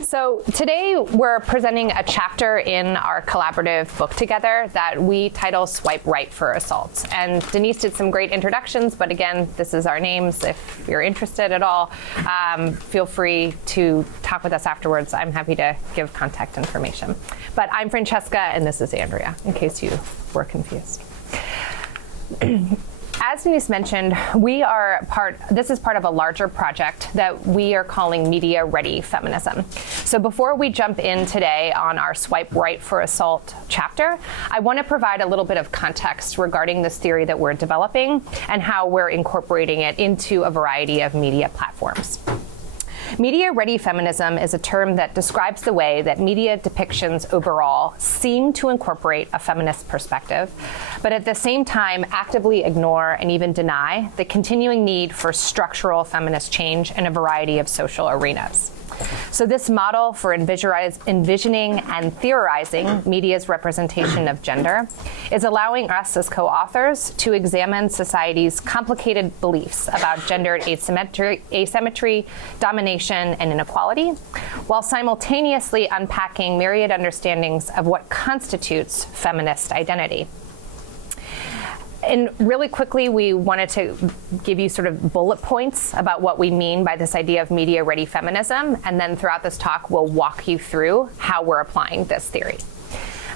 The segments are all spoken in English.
So today we're presenting a chapter in our collaborative book together that we title Swipe Right for Assault. And Denise did some great introductions, but again, this is our names. If you're interested at all, feel free to talk with us afterwards. I'm happy to give contact information. But I'm Francesca, and this is Andrea, in case you were confused. As Denise mentioned, this is part of a larger project that we are calling Media Ready Feminism. So before we jump in today on our Swipe Right for Assault chapter, I want to provide a little bit of context regarding this theory that we're developing and how we're incorporating it into a variety of media platforms. Media Ready Feminism is a term that describes the way that media depictions overall seem to incorporate a feminist perspective, but at the same time actively ignore and even deny the continuing need for structural feminist change in a variety of social arenas. So this model for envisioning and theorizing media's representation of gender is allowing us as co-authors to examine society's complicated beliefs about gendered asymmetry, domination, and inequality, while simultaneously unpacking myriad understandings of what constitutes feminist identity. And really quickly, we wanted to give you sort of bullet points about what we mean by this idea of media-ready feminism, and then throughout this talk, we'll walk you through how we're applying this theory.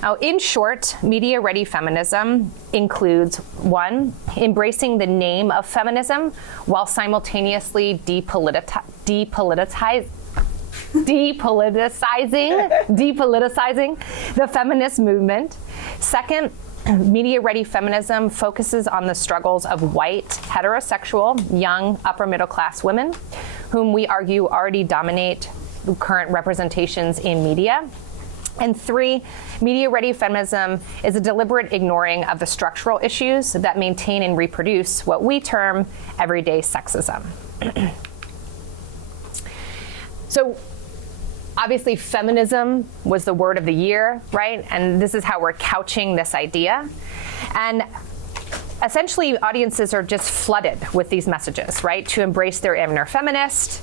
Now, in short, media-ready feminism includes, 1, embracing the name of feminism while simultaneously depoliticizing the feminist movement. 2nd, media-ready feminism focuses on the struggles of white, heterosexual, young, upper-middle-class women, whom we argue already dominate current representations in media. And 3, media-ready feminism is a deliberate ignoring of the structural issues that maintain and reproduce what we term everyday sexism. So, obviously, feminism was the word of the year, right? And this is how we're couching this idea. And essentially, audiences are just flooded with these messages, right? To embrace their inner feminist.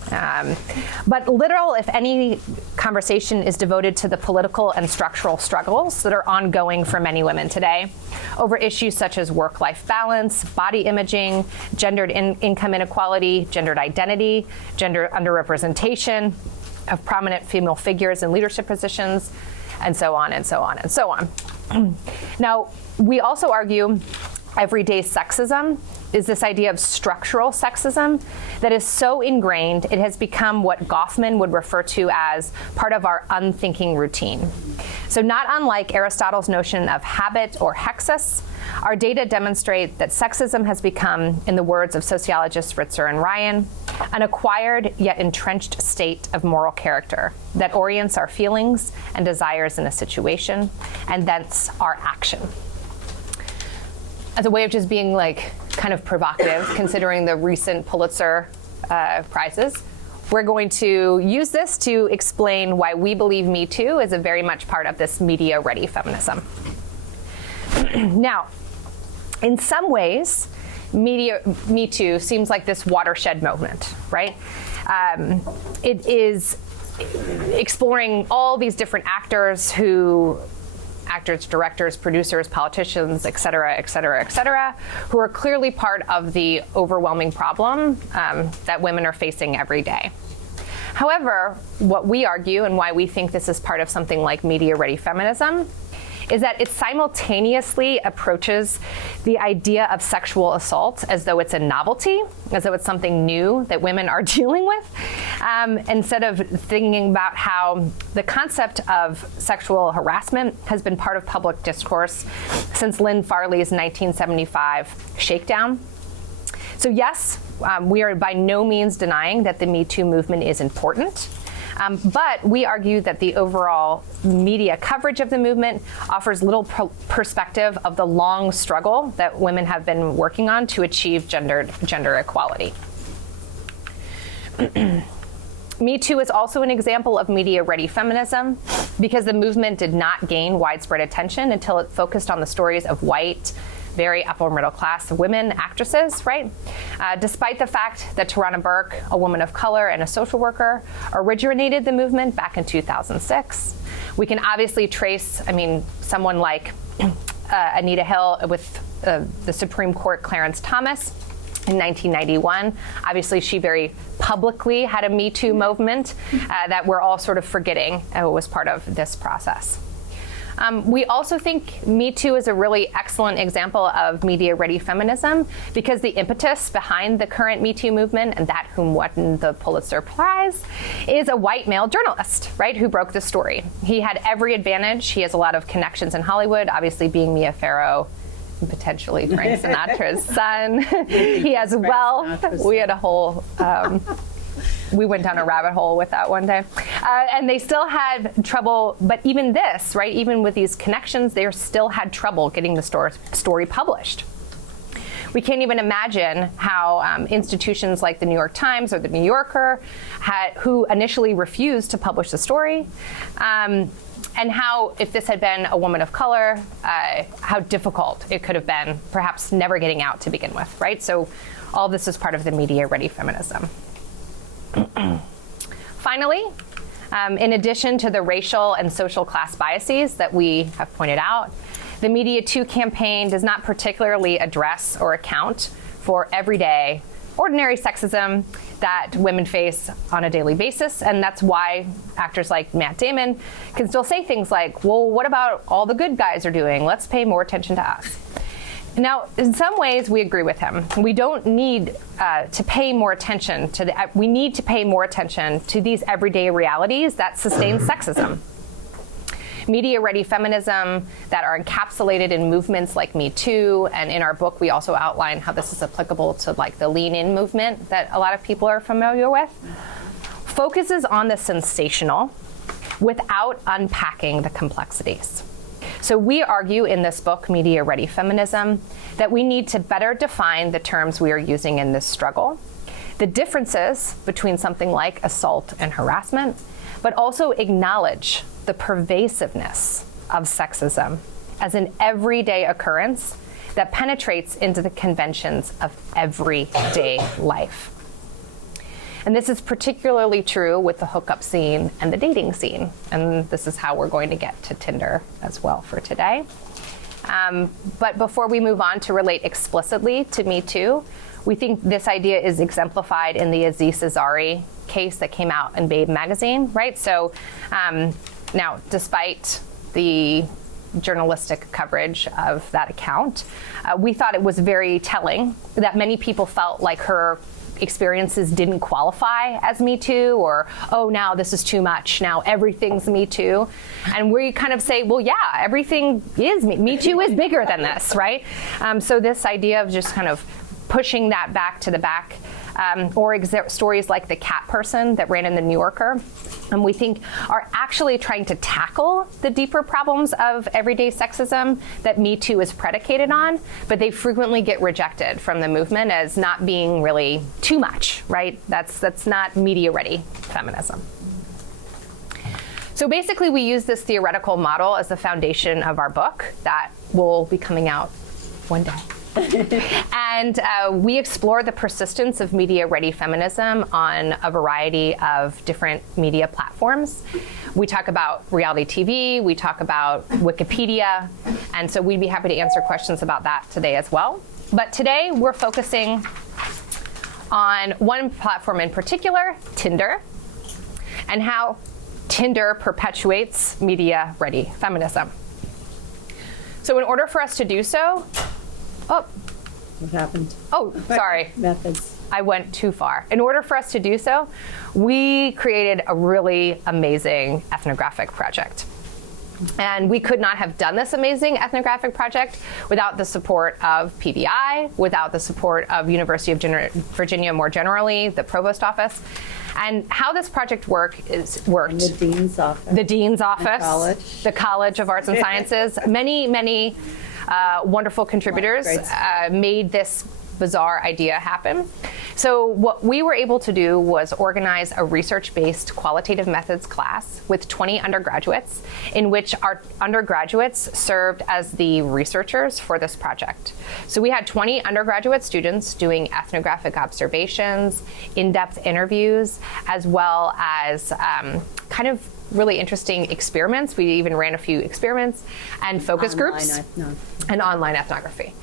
But little, if any, conversation is devoted to the political and structural struggles that are ongoing for many women today over issues such as work-life balance, body imaging, gendered income inequality, gendered identity, gender underrepresentation of prominent female figures in leadership positions, and so on and so on and so on. Now, we also argue everyday sexism is this idea of structural sexism that is so ingrained it has become what Goffman would refer to as part of our unthinking routine. So not unlike Aristotle's notion of habit or hexis, our data demonstrate that sexism has become, in the words of sociologists Ritzer and Ryan, an acquired yet entrenched state of moral character that orients our feelings and desires in a situation, and thence our action. As a way of just being kind of provocative, considering the recent Pulitzer prizes, we're going to use this to explain why we believe Me Too is a very much part of this media-ready feminism. Now, in some ways, Me Too seems like this watershed moment, right? It is exploring all these different actors, directors, producers, politicians, et cetera, who are clearly part of the overwhelming problem that women are facing every day. However, what we argue and why we think this is part of something like media-ready feminism is that it simultaneously approaches the idea of sexual assault as though it's a novelty, as though it's something new that women are dealing with, instead of thinking about how the concept of sexual harassment has been part of public discourse since Lynn Farley's 1975 Shakedown. So yes, we are by no means denying that the Me Too movement is important. But we argue that the overall media coverage of the movement offers little perspective of the long struggle that women have been working on to achieve gender equality. Me Too is also an example of media-ready feminism because the movement did not gain widespread attention until it focused on the stories of white, very upper middle class women actresses, right? Despite the fact that Tarana Burke, a woman of color and a social worker, originated the movement back in 2006. We can obviously trace, someone like Anita Hill with the Supreme Court Clarence Thomas in 1991. Obviously, she very publicly had a Me Too movement that we're all sort of forgetting was part of this process. We also think Me Too is a really excellent example of media-ready feminism because the impetus behind the current Me Too movement, and that whom won the Pulitzer Prize, is a white male journalist, right, who broke the story. He had every advantage. He has a lot of connections in Hollywood, obviously being Mia Farrow, and potentially Frank Sinatra's son. He has wealth. We had a whole... we went down a rabbit hole with that one day. And they still had trouble, but even this, right, even with these connections, they still had trouble getting the story published. We can't even imagine how institutions like the New York Times or the New Yorker, who initially refused to publish the story, and how, if this had been a woman of color, how difficult it could have been, perhaps never getting out to begin with, right? So all this is part of the media-ready feminism. Finally, in addition to the racial and social class biases that we have pointed out, the Media 2 campaign does not particularly address or account for everyday, ordinary sexism that women face on a daily basis, and that's why actors like Matt Damon can still say things like, well, what about all the good guys are doing? Let's pay more attention to us. Now, in some ways, we agree with him. We don't need to pay more attention to we need to pay more attention to these everyday realities that sustain sexism. Media-ready feminism that are encapsulated in movements like Me Too, and in our book, we also outline how this is applicable to like the Lean In movement that a lot of people are familiar with, focuses on the sensational without unpacking the complexities. So we argue in this book, Media Ready Feminism, that we need to better define the terms we are using in this struggle, the differences between something like assault and harassment, but also acknowledge the pervasiveness of sexism as an everyday occurrence that penetrates into the conventions of everyday life. And this is particularly true with the hookup scene and the dating scene. And this is how we're going to get to Tinder as well for today. But before we move on to relate explicitly to Me Too, we think this idea is exemplified in the Aziz Ansari case that came out in Babe magazine, right? So now, despite the journalistic coverage of that account, we thought it was very telling that many people felt like her experiences didn't qualify as Me Too, or, oh, now this is too much, now everything's Me Too. And we kind of say, well, yeah, everything is Me Too is bigger than this, right? So this idea of just kind of pushing that back to the back, or stories like the cat person that ran in the New Yorker, we think are actually trying to tackle the deeper problems of everyday sexism that Me Too is predicated on, but they frequently get rejected from the movement as not being really too much, right? That's not media-ready feminism. So basically, we use this theoretical model as the foundation of our book that will be coming out one day. And we explore the persistence of media-ready feminism on a variety of different media platforms. We talk about reality TV, we talk about Wikipedia, and so we'd be happy to answer questions about that today as well. But today, we're focusing on one platform in particular, Tinder, and how Tinder perpetuates media-ready feminism. So in order for us to do so, what happened? Oh, sorry. Methods. I went too far. In order for us to do so, we created a really amazing ethnographic project. And we could not have done this amazing ethnographic project without the support of PBI, without the support of University of Virginia more generally, the provost office. And how this project worked. And the dean's office. The dean's office. The College of Arts and Sciences. Many wonderful contributors made this bizarre idea happen. So what we were able to do was organize a research-based qualitative methods class with 20 undergraduates, in which our undergraduates served as the researchers for this project. So we had 20 undergraduate students doing ethnographic observations, in-depth interviews, as well as kind of really interesting experiments. We even ran a few experiments and focus groups and online ethnography.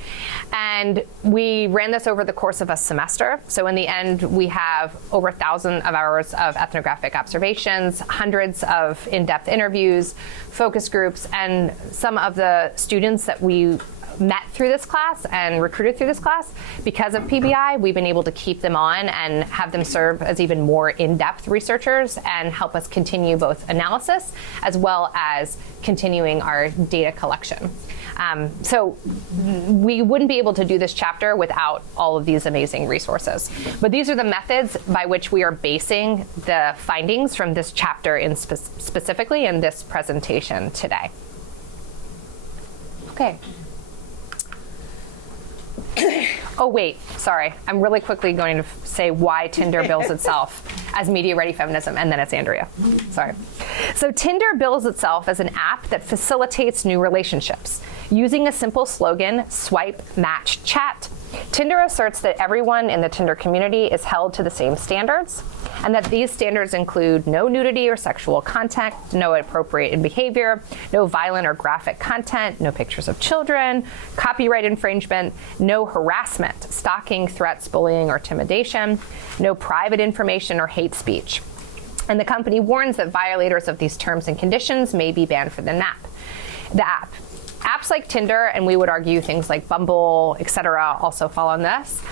And we ran this over the course of a semester. So in the end, we have over 1,000 of hours of ethnographic observations, hundreds of in-depth interviews, focus groups, and some of the students that we met through this class and recruited through this class, because of PBI, we've been able to keep them on and have them serve as even more in-depth researchers and help us continue both analysis as well as continuing our data collection. So we wouldn't be able to do this chapter without all of these amazing resources. But these are the methods by which we are basing the findings from this chapter in specifically in this presentation today. Okay. Oh, wait, sorry. I'm really quickly going to say why Tinder bills itself as media-ready feminism, and then it's Andrea. Sorry. So Tinder bills itself as an app that facilitates new relationships. Using a simple slogan, swipe, match, chat, Tinder asserts that everyone in the Tinder community is held to the same standards, and that these standards include no nudity or sexual contact, no inappropriate behavior, no violent or graphic content, no pictures of children, copyright infringement, no harassment, stalking, threats, bullying, or intimidation, no private information or hate speech. And the company warns that violators of these terms and conditions may be banned from the app. Apps like Tinder, and we would argue things like Bumble, et cetera, also fall on this,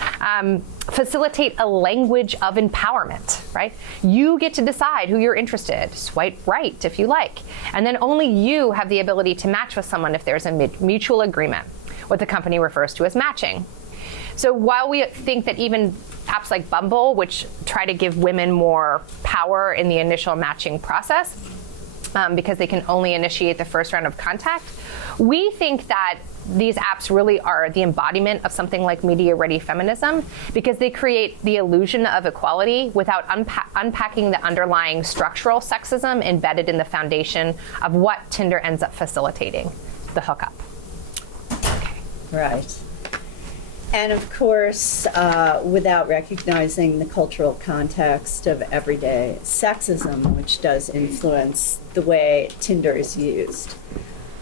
facilitate a language of empowerment, right? You get to decide who you're interested. Swipe right if you like. And then only you have the ability to match with someone if there's a mutual agreement, what the company refers to as matching. So while we think that even apps like Bumble, which try to give women more power in the initial matching process, because they can only initiate the first round of contact, we think that these apps really are the embodiment of something like media-ready feminism, because they create the illusion of equality without unpacking the underlying structural sexism embedded in the foundation of what Tinder ends up facilitating, the hookup. Okay. Right. And of course, without recognizing the cultural context of everyday sexism, which does influence the way Tinder is used.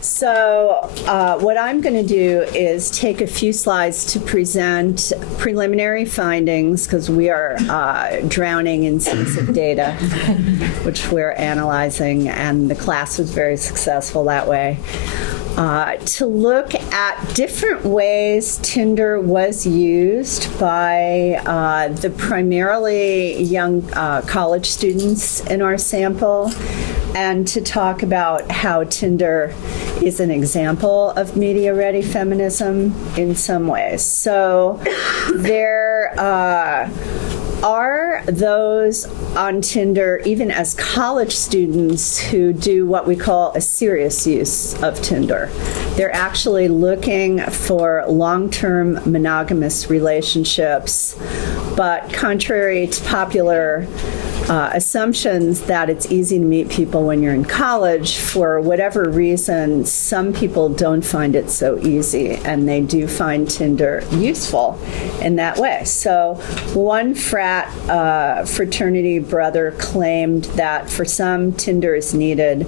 So what I'm going to do is take a few slides to present preliminary findings, because we are drowning in seas of data, which we're analyzing, and the class was very successful that way. To look at different ways Tinder was used by the primarily young college students in our sample, and to talk about how Tinder is an example of media-ready feminism in some ways. So there are those on Tinder, even as college students, who do what we call a serious use of Tinder. They're actually looking for long-term monogamous relationships, but contrary to popular assumptions that it's easy to meet people when you're in college, for whatever reason, some people don't find it so easy, and they do find Tinder useful in that way. So one fraternity brother claimed that for some, Tinder is needed.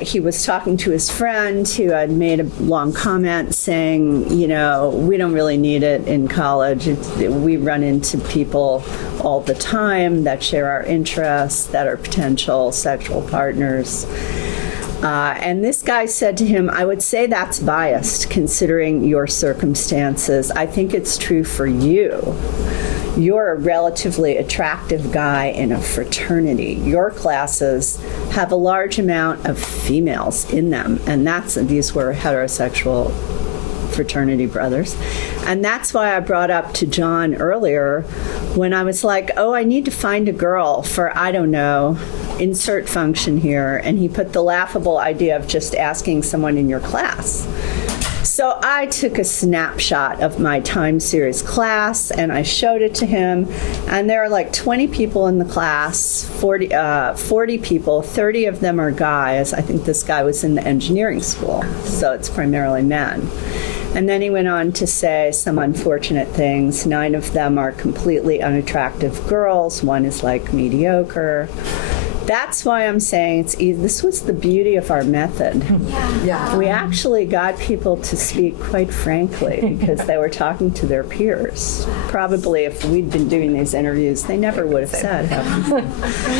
He was talking to his friend who had made a long comment saying, you know, we don't really need it in college. We run into people all the time that share our interests, that are potential sexual partners. And this guy said to him, I would say that's biased considering your circumstances. I think it's true for you. You're a relatively attractive guy in a fraternity. Your classes have a large amount of females in them, and these were heterosexual fraternity brothers. And that's why I brought up to John earlier when I was like, oh, I need to find a girl for, I don't know, insert function here. And he put the laughable idea of just asking someone in your class. So So I took a snapshot of my time series class and I showed it to him, and there are like 20 people in the class, 40 people, 30 of them are guys. I think this guy was in the engineering school, so it's primarily men. And then he went on to say some unfortunate things. 9 of them are completely unattractive girls. 1 is like mediocre. That's why I'm saying this was the beauty of our method. Yeah. We actually got people to speak quite frankly because they were talking to their peers. Probably if we'd been doing these interviews, they never would have said that.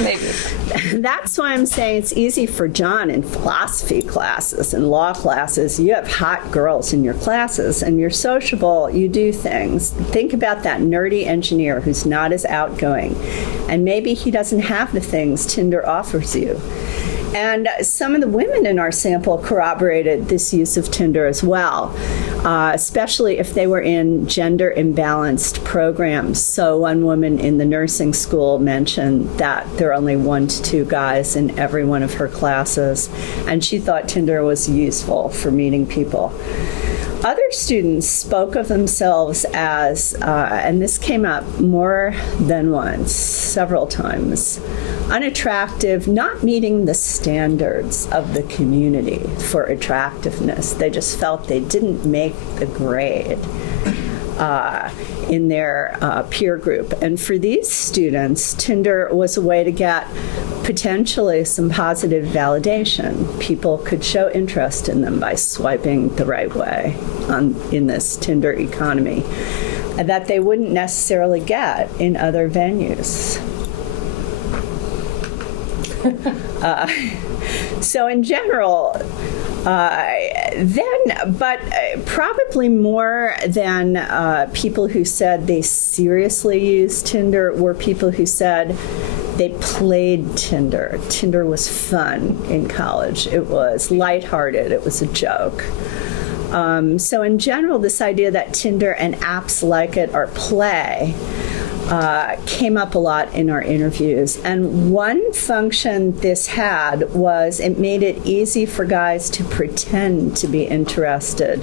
Maybe. That's why I'm saying it's easy for John in philosophy classes and law classes. You have hot girls in your classes and you're sociable, you do things. Think about that nerdy engineer who's not as outgoing, and maybe he doesn't have the things Tinder offers you. And some of the women in our sample corroborated this use of Tinder as well, especially if they were in gender imbalanced programs. So one woman in the nursing school mentioned that there are only 1 to 2 guys in every one of her classes, and she thought Tinder was useful for meeting people. Other students spoke of themselves as, and this came up more than once, several times, unattractive, not meeting the standards of the community for attractiveness. They just felt they didn't make the grade in their peer group. And for these students, Tinder was a way to get potentially some positive validation. People could show interest in them by swiping the right way in this Tinder economy that they wouldn't necessarily get in other venues. So in general, probably more than people who said they seriously used Tinder were people who said they played Tinder. Tinder was fun in college. It was lighthearted. It was a joke. So in general, this idea that Tinder and apps like it are play came up a lot in our interviews. And one function this had was it made it easy for guys to pretend to be interested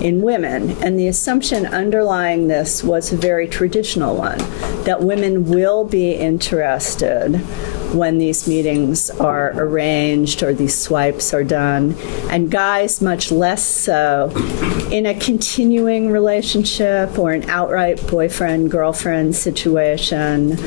in women. And the assumption underlying this was a very traditional one, that women will be interested when these meetings are arranged or these swipes are done, and guys much less so in a continuing relationship or an outright boyfriend-girlfriend situation,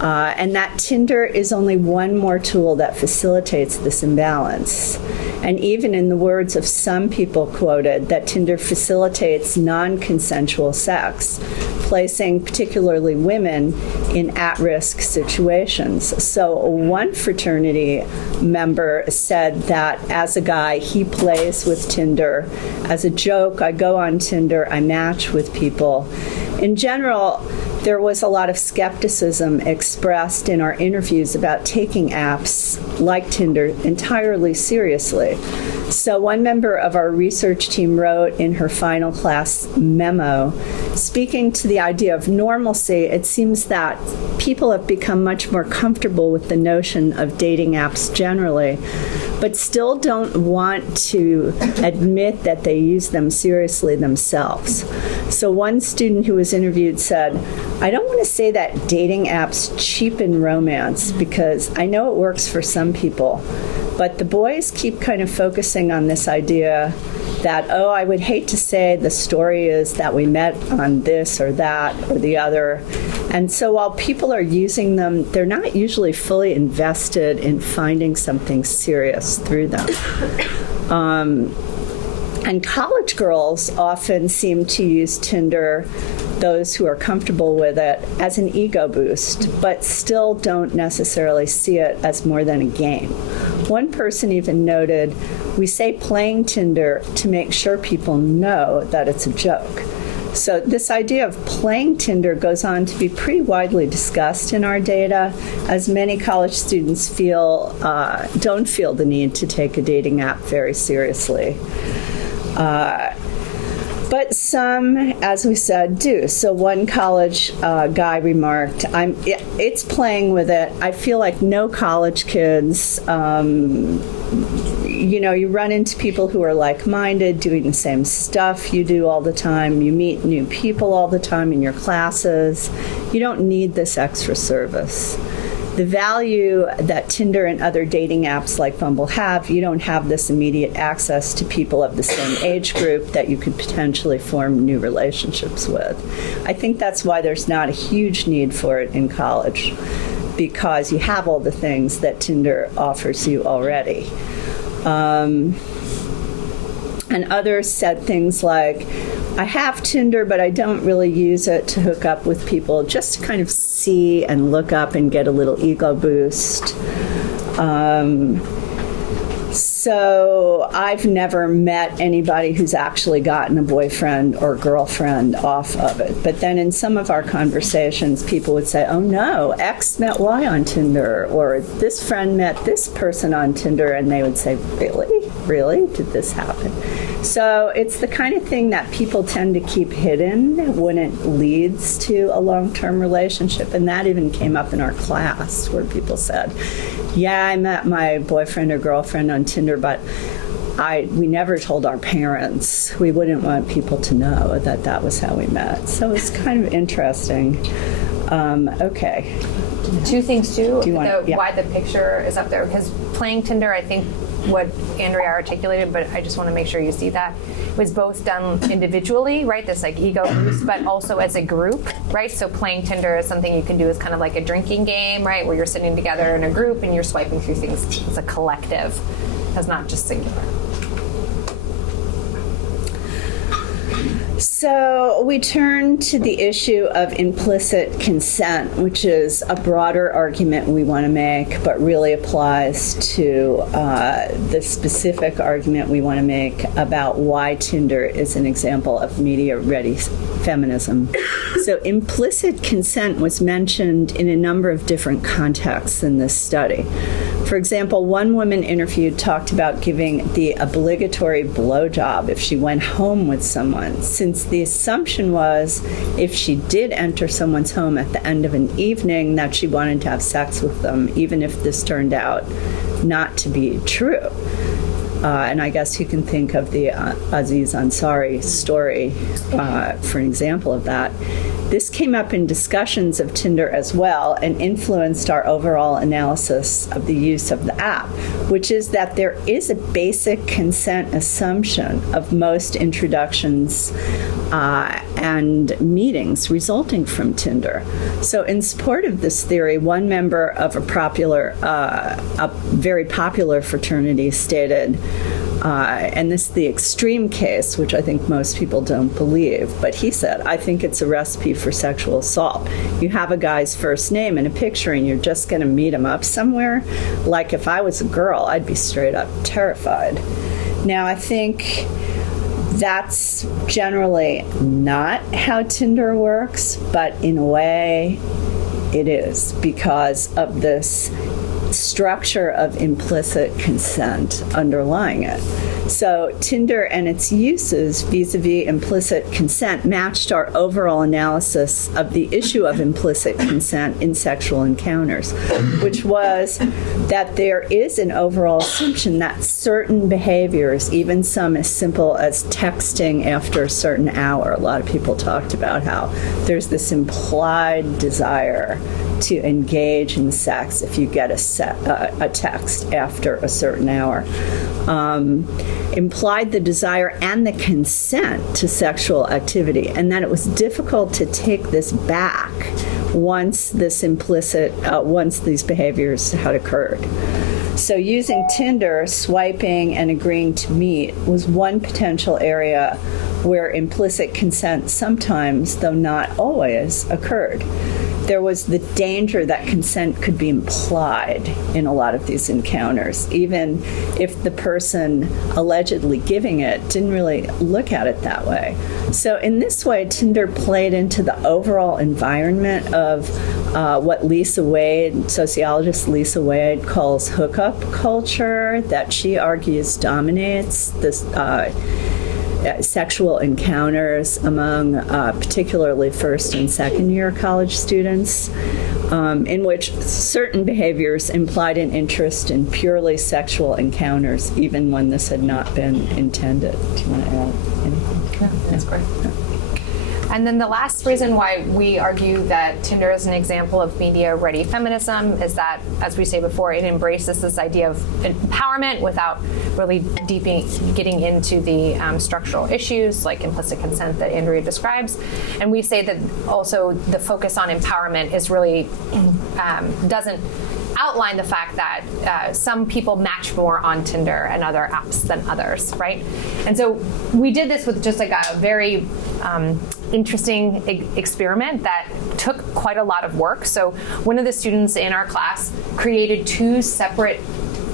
and that Tinder is only one more tool that facilitates this imbalance. And even in the words of some people quoted, that Tinder facilitates non-consensual sex, placing particularly women in at-risk situations. So one fraternity member said that as a guy, he plays with Tinder. As a joke, I go on Tinder, I match with people. In general, there was a lot of skepticism expressed in our interviews about taking apps like Tinder entirely seriously. So one member of our research team wrote in her final class memo, speaking to the idea of normalcy, it seems that people have become much more comfortable with the notion of dating apps generally, but still don't want to admit that they use them seriously themselves. So one student who was interviewed said, I don't want to say that dating apps cheapen romance because I know it works for some people, but the boys keep kind of focusing on this idea that, oh, I would hate to say the story is that we met on this or that or the other. And so while people are using them, they're not usually fully invested in finding something serious through them. And college girls often seem to use Tinder, those who are comfortable with it, as an ego boost, but still don't necessarily see it as more than a game. One person even noted, we say playing Tinder to make sure people know that it's a joke. So this idea of playing Tinder goes on to be pretty widely discussed in our data, as many college students don't feel the need to take a dating app very seriously. But some, as we said, do. So one college guy remarked, it's playing with it. I feel like no college kids, you run into people who are like-minded, doing the same stuff you do all the time. You meet new people all the time in your classes. You don't need this extra service. The value that Tinder and other dating apps like Bumble have, you don't have this immediate access to people of the same age group that you could potentially form new relationships with. I think that's why there's not a huge need for it in college, because you have all the things that Tinder offers you already. And others said things like, I have Tinder, but I don't really use it to hook up with people, just to kind of see and look up and get a little ego boost. So I've never met anybody who's actually gotten a boyfriend or girlfriend off of it. But then in some of our conversations, people would say, oh no, X met Y on Tinder, or this friend met this person on Tinder, and they would say, really? Really? Did this happen? So it's the kind of thing that people tend to keep hidden when it leads to a long-term relationship. And that even came up in our class, where people said, yeah, I met my boyfriend or girlfriend on Tinder, but we never told our parents. We wouldn't want people to know that that was how we met. So it's kind of interesting. Okay. Two things too. Why the picture is up there, because playing Tinder, I think what Andrea articulated, but I just want to make sure you see that, was both done individually, right? This like ego boost, but also as a group, right? So playing Tinder is something you can do as kind of like a drinking game, right? Where you're sitting together in a group and you're swiping through things as a collective, as not just singular. So we turn to the issue of implicit consent, which is a broader argument we want to make, but really applies to the specific argument we want to make about why Tinder is an example of media-ready feminism. So implicit consent was mentioned in a number of different contexts in this study. For example, one woman interviewed talked about giving the obligatory blowjob if she went home with someone, since the assumption was if she did enter someone's home at the end of an evening that she wanted to have sex with them, even if this turned out not to be true. And I guess you can think of the Aziz Ansari story for an example of that. This came up in discussions of Tinder as well and influenced our overall analysis of the use of the app, which is that there is a basic consent assumption of most introductions and meetings resulting from Tinder. So in support of this theory, one member of a very popular fraternity stated, and this is the extreme case, which I think most people don't believe, but he said, I think it's a recipe for sexual assault. You have a guy's first name and a picture and you're just going to meet him up somewhere? Like if I was a girl, I'd be straight up terrified. Now, I think that's generally not how Tinder works, but in a way it is, because of this structure of implicit consent underlying it. So Tinder and its uses vis-a-vis implicit consent matched our overall analysis of the issue of implicit consent in sexual encounters, which was that there is an overall assumption that certain behaviors, even some as simple as texting after a certain hour, a lot of people talked about how there's this implied desire to engage in sex if you get a text after a certain hour, implied the desire and the consent to sexual activity, and that it was difficult to take this back once these behaviors had occurred. So using Tinder, swiping, and agreeing to meet was one potential area where implicit consent sometimes, though not always, occurred. There was the danger that consent could be implied in a lot of these encounters, even if the person allegedly giving it didn't really look at it that way. So in this way, Tinder played into the overall environment of what sociologist Lisa Wade calls hookup culture, that she argues dominates this sexual encounters among particularly first and second year college students, in which certain behaviors implied an interest in purely sexual encounters, even when this had not been intended. Do you want to add anything? Yeah, that's great. And then the last reason why we argue that Tinder is an example of media-ready feminism is that, as we say before, it embraces this idea of empowerment without really getting into the structural issues like implicit consent that Andrea describes. And we say that also the focus on empowerment is really doesn't outline the fact that some people match more on Tinder and other apps than others, right? And so we did this with just like a very interesting experiment that took quite a lot of work. So one of the students in our class created 2 separate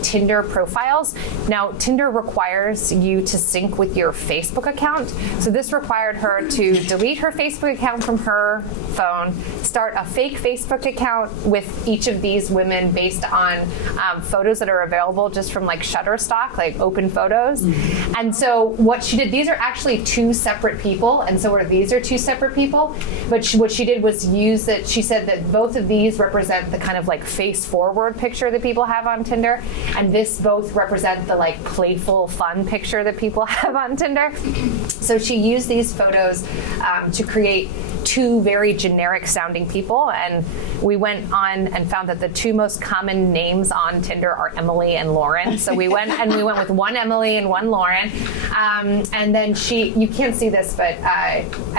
Tinder profiles. Now, Tinder requires you to sync with your Facebook account. So this required her to delete her Facebook account from her phone, start a fake Facebook account with each of these women based on photos that are available just from like Shutterstock, like open photos. Mm-hmm. And so what she did, these are actually 2 separate people, and so these are 2 separate people. But what she did was use that. She said that both of these represent the kind of like face forward picture that people have on Tinder. And this both represent the like playful, fun picture that people have on Tinder. So she used these photos to create 2 very generic sounding people, and we went on and found that the 2 most common names on Tinder are Emily and Lauren. So we went with one Emily and one Lauren, and then you can't see this, but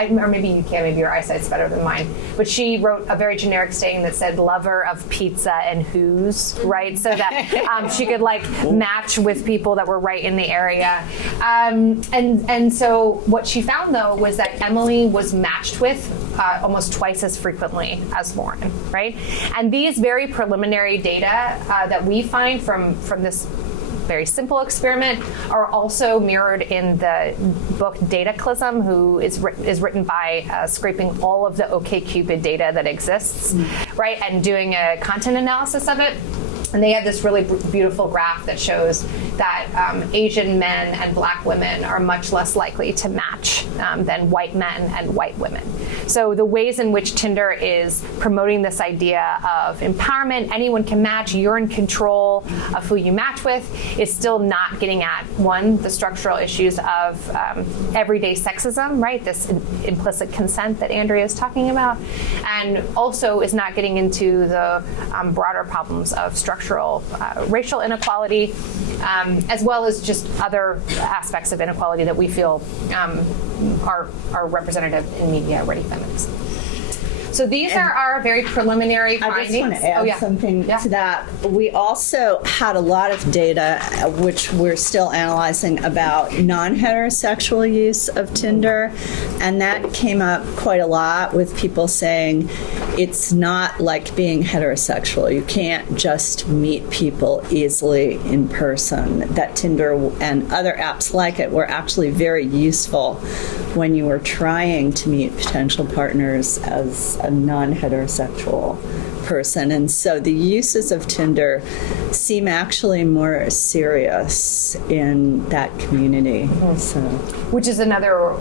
or maybe you can, maybe your eyesight's better than mine, but she wrote a very generic saying that said lover of pizza and who's, right? So that she could like match with people that were right in the area. And so what she found though was that Emily was matched with almost twice as frequently as Lauren, right? And these very preliminary data that we find from this very simple experiment are also mirrored in the book Dataclysm, who is written by scraping all of the OkCupid data that exists, right, and doing a content analysis of it. And they have this really beautiful graph that shows that Asian men and Black women are much less likely to match than white men and white women. So the ways in which Tinder is promoting this idea of empowerment, anyone can match, you're in control of who you match with, is still not getting at, one, the structural issues of everyday sexism, right? This implicit consent that Andrea is talking about, and also is not getting into the broader problems of structural racial inequality, as well as just other aspects of inequality that we feel are representative in media-ready feminism. So these are our very preliminary findings. I just want to add something to that. We also had a lot of data, which we're still analyzing, about non-heterosexual use of Tinder, and that came up quite a lot with people saying it's not like being heterosexual. You can't just meet people easily in person. That Tinder and other apps like it were actually very useful when you were trying to meet potential partners as a non-heterosexual person. And so the uses of Tinder seem actually more serious in that community. So, which is another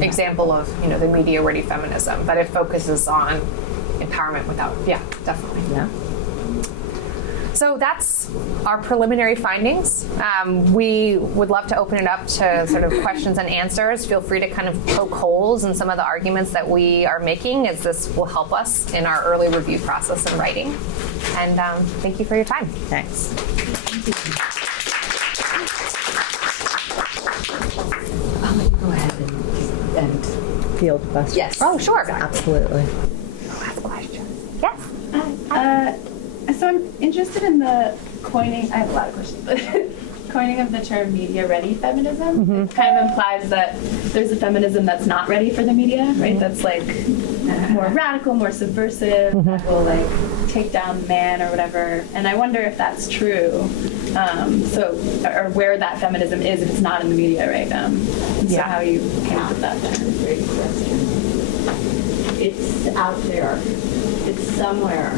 example of, the media-ready feminism, but it focuses on empowerment without, definitely. Yeah. So that's our preliminary findings. We would love to open it up to sort of questions and answers. Feel free to kind of poke holes in some of the arguments that we are making, as this will help us in our early review process and writing. And thank you for your time. Thanks. Go ahead and field questions. Yes. Oh, sure. Absolutely. Ask questions. Yes. So I'm interested in the coining, I have a lot of questions, but coining of the term media-ready feminism. Mm-hmm. It kind of implies that there's a feminism that's not ready for the media, right? That's like more radical, more subversive, that will like take down the man or whatever. And I wonder if that's true. Or where that feminism is if it's not in the media right now. So how you came up with that term. Great question. It's out there. It's somewhere.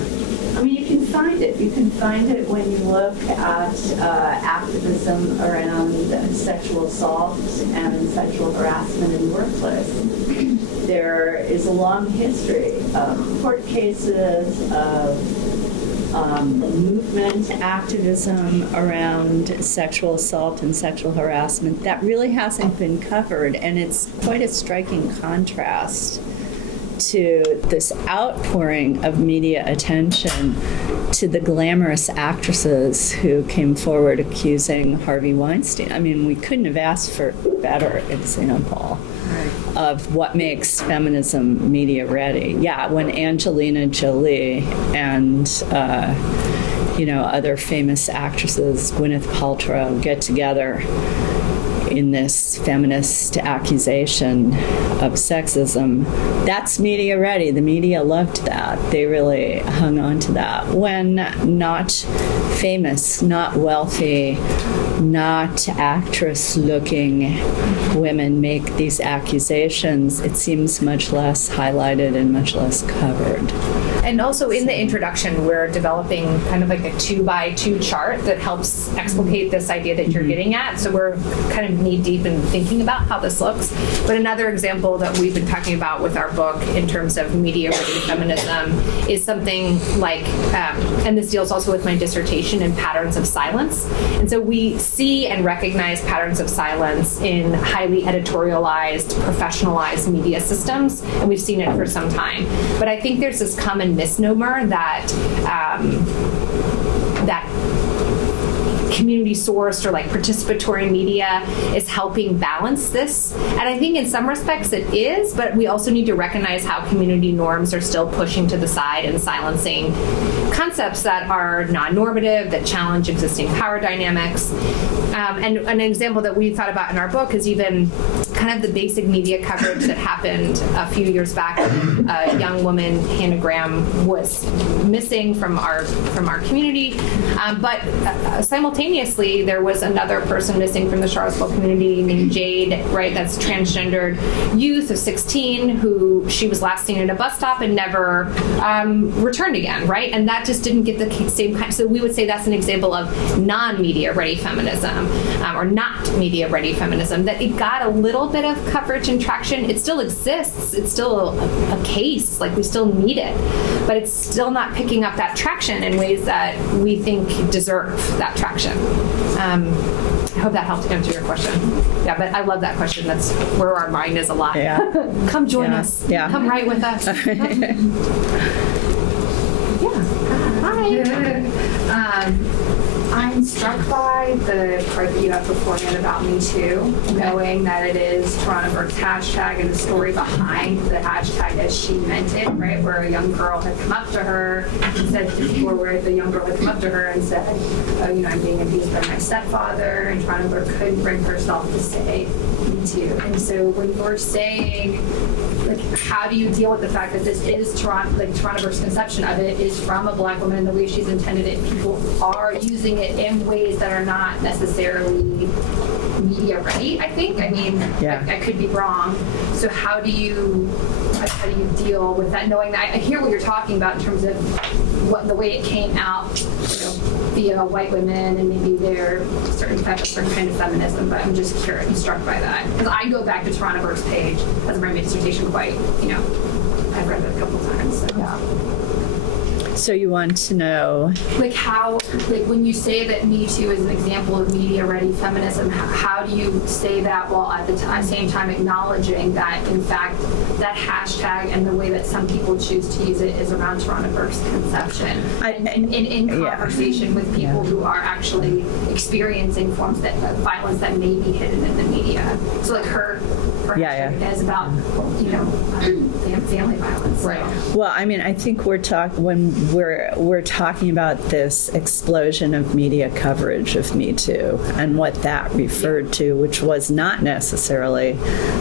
I mean, you can find it. You can find it when you look at activism around sexual assault and sexual harassment in the workplace. There is a long history of court cases, of movement activism around sexual assault and sexual harassment that really hasn't been covered, and it's quite a striking contrast to this outpouring of media attention to the glamorous actresses who came forward accusing Harvey Weinstein. I mean, we couldn't have asked for a better example of what makes feminism media ready. Yeah, when Angelina Jolie and other famous actresses, Gwyneth Paltrow, get together in this feminist accusation of sexism, that's media ready. The media loved that. They really hung on to that. When not famous, not wealthy, not actress-looking women make these accusations, it seems much less highlighted and much less covered. And also in the introduction, we're developing kind of like a 2x2 chart that helps explicate this idea that you're getting at. So we're kind of knee deep in thinking about how this looks. But another example that we've been talking about with our book in terms of media ready feminism is something like, and this deals also with my dissertation, in patterns of silence. And so we see and recognize patterns of silence in highly editorialized, professionalized media systems, and we've seen it for some time. But I think there's this common misnomer that that community sourced or like participatory media is helping balance this. And I think in some respects it is, but we also need to recognize how community norms are still pushing to the side and silencing concepts that are non-normative, that challenge existing power dynamics. And an example that we thought about in our book is even kind of the basic media coverage that happened a few years back when a young woman, Hannah Graham, was missing from our community. But simultaneously, there was another person missing from the Charlottesville community named Jade, right? That's transgendered youth of 16 who she was last seen at a bus stop and never returned again, right? And that just didn't get the same kind. So we would say that's an example of non-media ready feminism, or not media ready feminism, that it got a little bit of coverage and traction. It still exists. It's still a case, like we still need it, but it's still not picking up that traction in ways that we think deserve that traction. I hope that helped answer your question. Yeah, but I love that question. That's where our mind is a lot. Yeah. Come join us. Yeah. Come write with us. Hi. I'm struck by the part that you have beforehand about Me Too, knowing that it is Toronto Burke's hashtag and the story behind the hashtag as she meant it, right? Where a young girl had come up to her and said, or where the young girl had come up to her and said, I'm being abused by my stepfather, and Toronto Burke couldn't bring herself to say Me Too. And so when you're saying, like, how do you deal with the fact that this is Toronto Burke's conception of it is from a Black woman and the way she's intended it, people are using it in ways that are not necessarily media ready, I think. I mean, I could be wrong. So how do you deal with that, knowing that I hear what you're talking about in terms of what the way it came out, via white women and maybe their certain kind of feminism, but I'm just curious, I'm struck by that. Because I go back to Toronto Burke's page as a my dissertation quite, I've read it a couple times. So. Yeah. So you want to know, like how, like when you say that Me Too is an example of media-ready feminism, how do you say that while at the same time acknowledging that, in fact, that hashtag and the way that some people choose to use it is around Toronto Burke's conception, in conversation with people who are actually experiencing forms of violence that may be hidden in the media. So like her hashtag is about, family violence. Right. Well, I mean, I think when we're talking about this explosion of media coverage of Me Too and what that referred to, which was not necessarily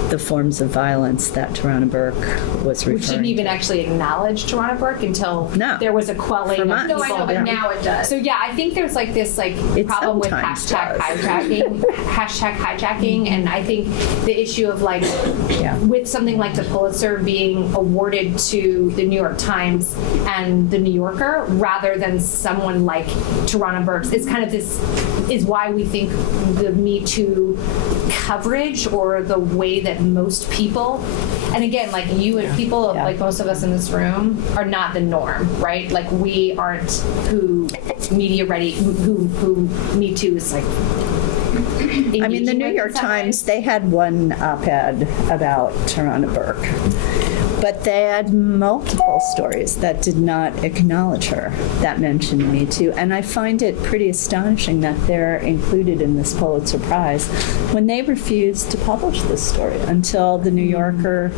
the forms of violence that Toronto Burke was referring to. We didn't even actually acknowledge Toronto Burke until there was a quelling of people. No, I know, but now it does. So yeah, I think there's like this problem with hashtag hijacking, and I think the issue of with something like the Pulitzer being awarded to the New York Times and the New Yorker rather than someone like Tarana Burks is kind of this, is why we think the Me Too coverage, or the way that most people, and again, like you and people, like most of us in this room, are not the norm, right? Like we aren't who media ready, who Me Too is like. I mean, the New York Times, they had one op-ed about Tarana Burke, but they had multiple stories that did not acknowledge her, that mentioned Me Too. And I find it pretty astonishing that they're included in this Pulitzer Prize when they refused to publish this story until the New Yorker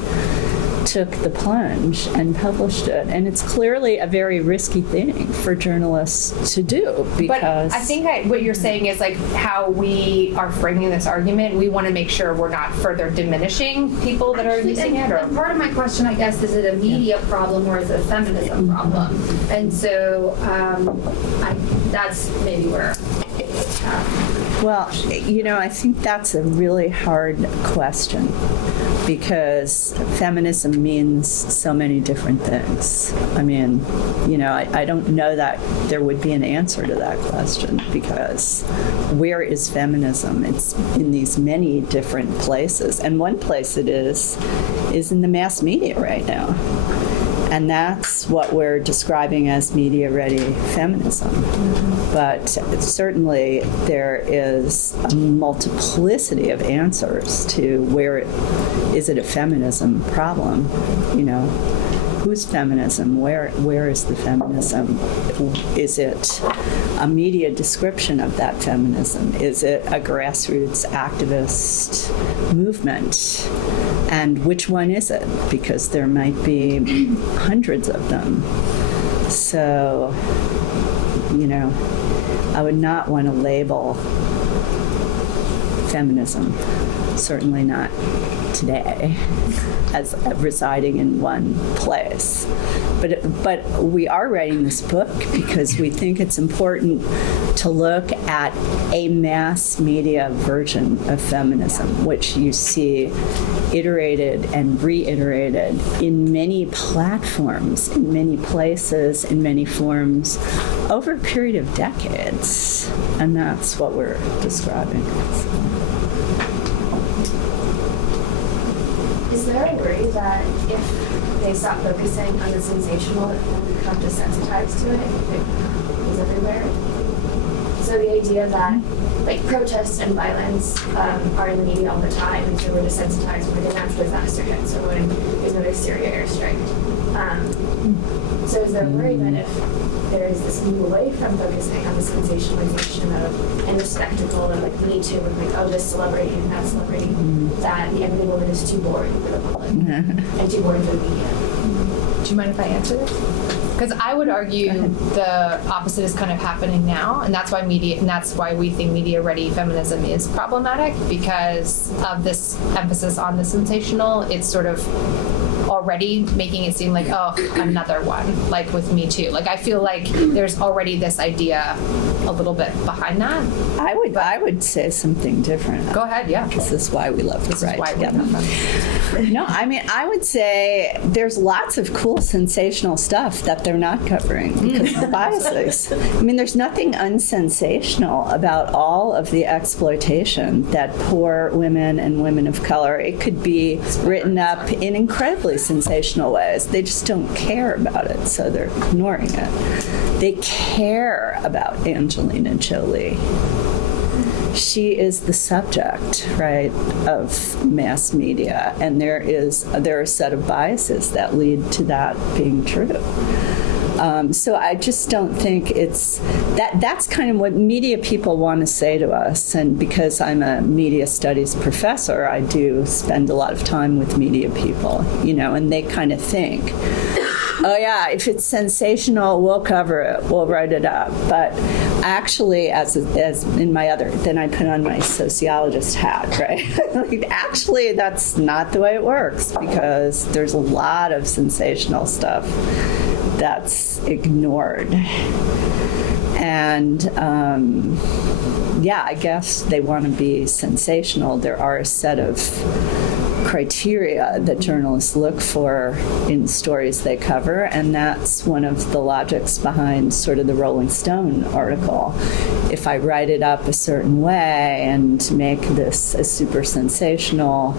took the plunge and published it. And it's clearly a very risky thing for journalists to do, because... But I think what you're saying is like how we are framing this argument, we want to make sure we're not further diminishing people that are using it. Or And part of my question, I guess, is it a media problem or is it a feminism problem? And so that's maybe where... Well, you know, I think that's a really hard question, because feminism means so many different things. I mean, you know, I don't know that there would be an answer to that question, because where is feminism? It's in these many different places. And one place it is in the mass media right now. And that's what we're describing as media-ready feminism. But certainly there is a multiplicity of answers to where is it a feminism problem? You know, whose feminism? Where is the feminism? Is it a media description of that feminism? Is it a grassroots activist movement? And which one is it? Because there might be hundreds of them. So, you know, I would not want to label feminism, certainly not today, as residing in one place. But we are writing this book because we think it's important to look at a mass media version of feminism, which you see iterated and reiterated in many platforms, in many places, in many forms, over a period of decades. And that's what we're describing. Is there a worry that if they stop focusing on the sensational, that they'll become desensitized to it if it is everywhere? So the idea that like protests and violence are in the media all the time, and so we're desensitized when a natural disaster hits or when there's another Syria airstrike. So is there a worry that if there is this move away from focusing on the sensationalization of and the spectacle and like Me Too and like, oh, this celebrity and that celebrity, that the everyday woman is too boring for the public and too boring for the media? do you mind if I answer this? Because I would argue the opposite is kind of happening now, and that's why we think media-ready feminism is problematic, because of this emphasis on the sensational. It's sort of already making it seem like, oh, another one, like with Me Too. Like I feel like there's already this idea a little bit behind that. I would say something different. Go ahead, yeah. This is why we love to write together. No, I mean, I would say there's lots of cool sensational stuff that they're not covering because of the biases. I mean, there's nothing unsensational about all of the exploitation that poor women and women of color, it could be written up in incredibly sensational ways. They just don't care about it, so they're ignoring it. They care about Angelina Jolie. She is the subject, right, of mass media, and there are a set of biases that lead to that being true. So I just don't think it's that's kind of what media people want to say to us. And because I'm a media studies professor, I do spend a lot of time with media people, you know, and they kind of think, oh yeah, if it's sensational, we'll cover it, we'll write it up. But actually, as in my other, then I put on my sociologist hat, right? Like, actually, that's not the way it works, because there's a lot of sensational stuff that's ignored. And yeah, I guess they want to be sensational. There are a set of criteria that journalists look for in stories they cover, and that's one of the logics behind sort of the Rolling Stone article. If I write it up a certain way and make this a super sensational,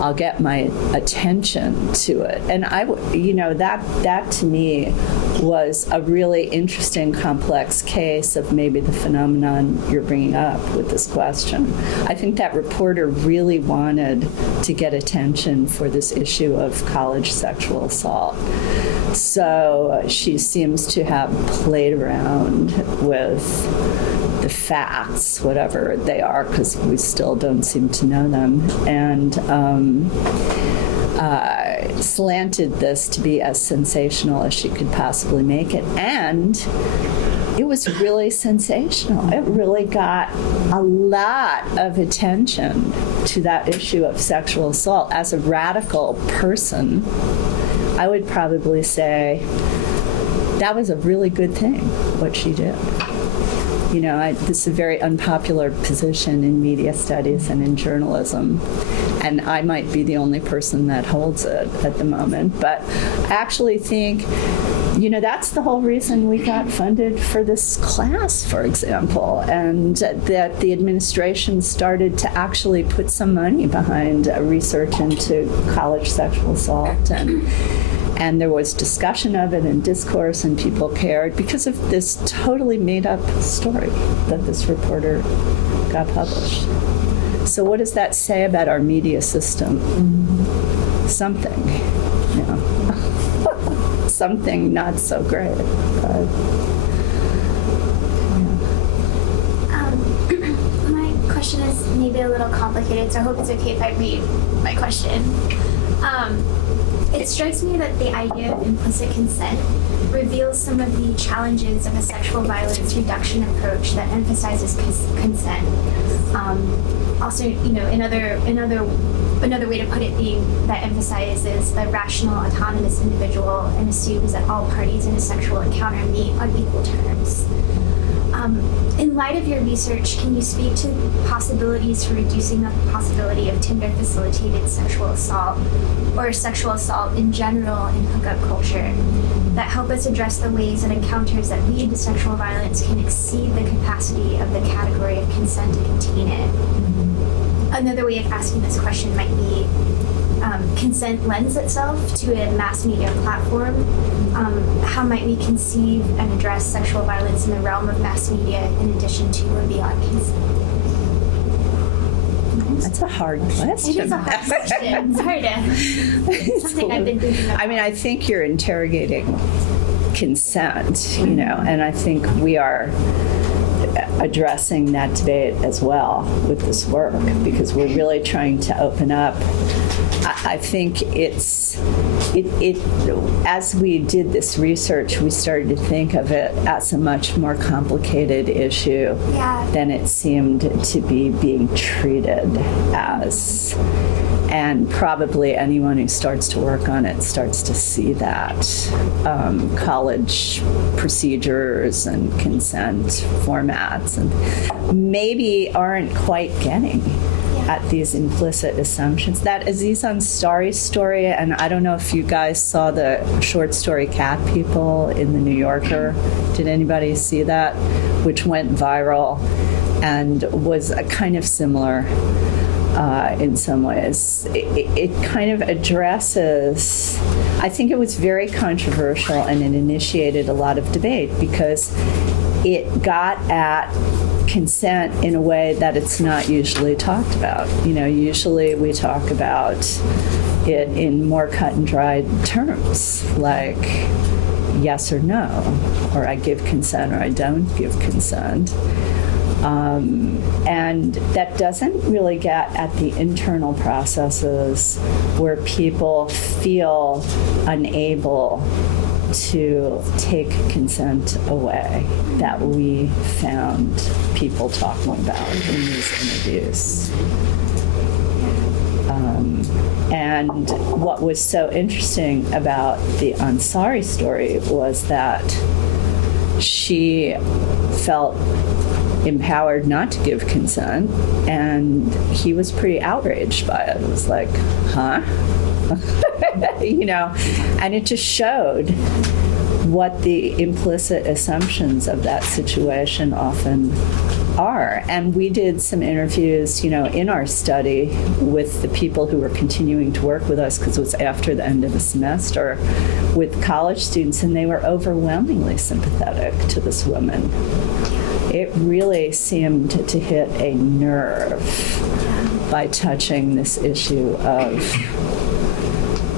I'll get my attention to it. And that to me was a really interesting, complex case of maybe the phenomenon you're bringing up with this question. I think that reporter really wanted to get attention for this issue of college sexual assault. So she seems to have played around with the facts, whatever they are, because we still don't seem to know them, and slanted this to be as sensational as she could possibly make it. And it was really sensational. It really got a lot of attention to that issue of sexual assault. As a radical person, I would probably say that was a really good thing, what she did. This is a very unpopular position in media studies and in journalism, and I might be the only person that holds it at the moment. But I actually think, that's the whole reason we got funded for this class, for example, and that the administration started to actually put some money behind research into college sexual assault, and there was discussion of it and discourse, and people cared because of this totally made-up story that this reporter got published. So what does that say about our media system? Something, something not so great. But, my question is maybe a little complicated, so I hope it's okay if I read my question. It strikes me that the idea of implicit consent reveals some of the challenges of a sexual violence reduction approach that emphasizes consent. Also, another way to put it being that emphasizes the rational, autonomous individual and assumes that all parties in a sexual encounter meet on equal terms. In light of your research, can you speak to possibilities for reducing the possibility of Tinder-facilitated sexual assault or sexual assault in general in hookup culture that help us address the ways that encounters that lead to sexual violence can exceed the capacity of the category of consent to contain it? Another way of asking this question might be, consent lends itself to a mass media platform. How might we conceive and address sexual violence in the realm of mass media in addition to or beyond consent? That's a hard question. It is a hard question. Sorry to. Something I've been thinking about. I think you're interrogating consent, and I think we are addressing that debate as well with this work, because we're really trying to open up. I think as we did this research, we started to think of it as a much more complicated issue than it seemed to be being treated as. And probably anyone who starts to work on it starts to see that college procedures and consent formats and maybe aren't quite getting at these implicit assumptions. That Aziz Ansari story, and I don't know if you guys saw the short story Cat People in the New Yorker. Did anybody see that? Which went viral and was a kind of similar in some ways. It kind of addresses, I think it was very controversial and it initiated a lot of debate because it got at consent in a way that it's not usually talked about. Usually we talk about it in more cut and dried terms, like yes or no, or I give consent or I don't give consent. And that doesn't really get at the internal processes where people feel unable to take consent away that we found people talking about in these interviews. And what was so interesting about the Ansari story was that she felt empowered not to give consent, and he was pretty outraged by it. It was like, huh? And it just showed what the implicit assumptions of that situation often are. And we did some interviews, in our study with the people who were continuing to work with us, because it was after the end of the semester, with college students, and they were overwhelmingly sympathetic to this woman. It really seemed to hit a nerve by touching this issue of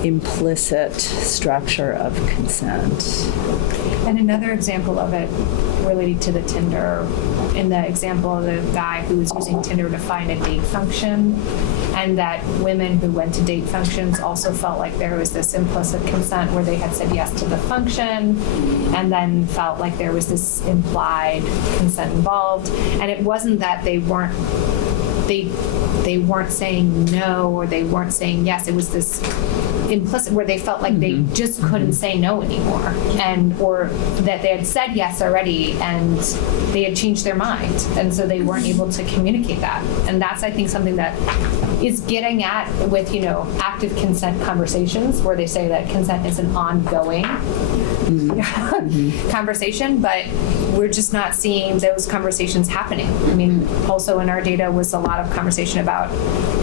implicit structure of consent. And another example of it related to the Tinder, in the example of the guy who was using Tinder to find a date function, and that women who went to date functions also felt like there was this implicit consent where they had said yes to the function and then felt like there was this implied consent involved. And it wasn't that they weren't saying no or they weren't saying yes. It was this implicit where they felt like they just couldn't say no anymore, or that they had said yes already and they had changed their mind, and so they weren't able to communicate that. And that's, I think, something that is getting at with active consent conversations, where they say that consent is an ongoing conversation, but we're just not seeing those conversations happening. I mean, also in our data was a lot of conversation about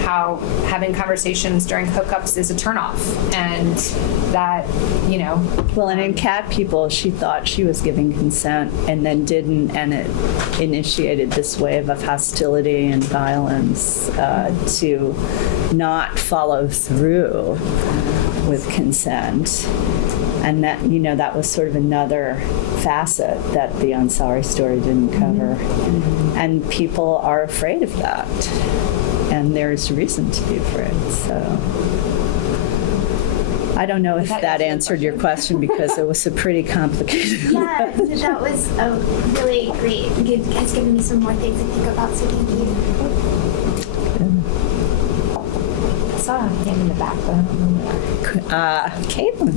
how having conversations during hookups is a turnoff, and that, Well, and in Cat People, she thought she was giving consent and then didn't, and it initiated this wave of hostility and violence to not follow through with consent. And that, that was sort of another facet that the Ansari story didn't cover. And people are afraid of that. And there's reason to be afraid. So I don't know if that answered your question, because it was a pretty complicated Yeah, that was a really great. You guys given me some more things to think about, so thank you. I saw a hand in the back, but I don't know. Caitlin.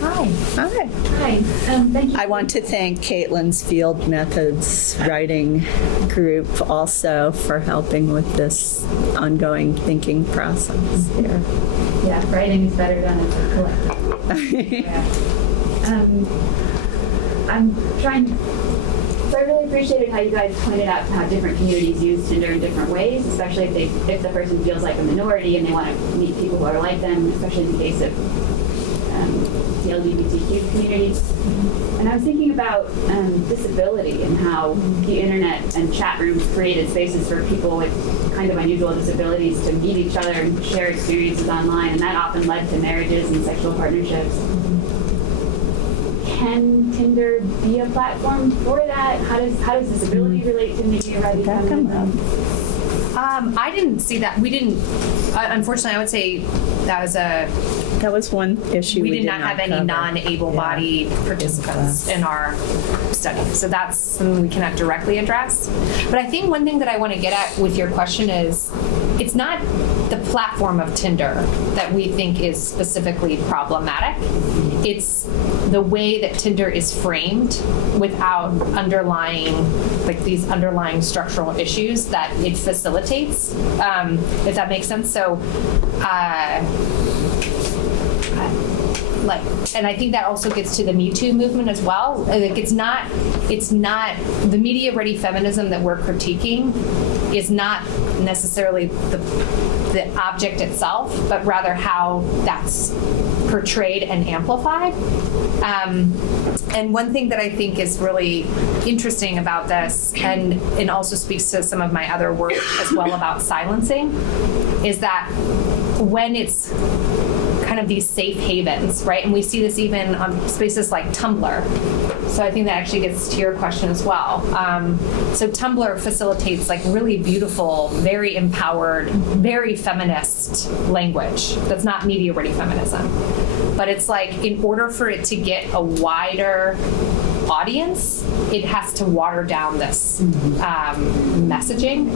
Hi. Hi. Hi. Thank you. I want to thank Caitlin's Field Methods writing group also for helping with this ongoing thinking process here. Yeah, writing is better done as a collective. Yeah. I'm trying. So I really appreciated how you guys pointed out how different communities use Tinder in different ways, especially if the person feels like a minority and they want to meet people who are like them, especially in the case of the LGBTQ community. And I was thinking about disability and how the internet and chat rooms created spaces for people with kind of unusual disabilities to meet each other and share experiences online, and that often led to marriages and sexual partnerships. Can Tinder be a platform for that? How does disability relate to media writing? I didn't see that. We didn't. Unfortunately, I would say that was one issue. We did not have any non-able-bodied participants in our study, so that's something we cannot directly address. But I think one thing that I want to get at with your question is, it's not the platform of Tinder that we think is specifically problematic. It's the way that Tinder is framed without these underlying structural issues that it facilitates, if that makes sense. So, and I think that also gets to the Me Too movement as well. Like, it's not the media ready feminism that we're critiquing is not necessarily the object itself, but rather how that's portrayed and amplified. And one thing that I think is really interesting about this, and also speaks to some of my other work as well about silencing, is that when it's kind of these safe havens, right? And we see this even on spaces like Tumblr. So I think that actually gets to your question as well. So Tumblr facilitates like really beautiful, very empowered, very feminist language. That's not media-ready feminism. But it's like, in order for it to get a wider audience, it has to water down this messaging.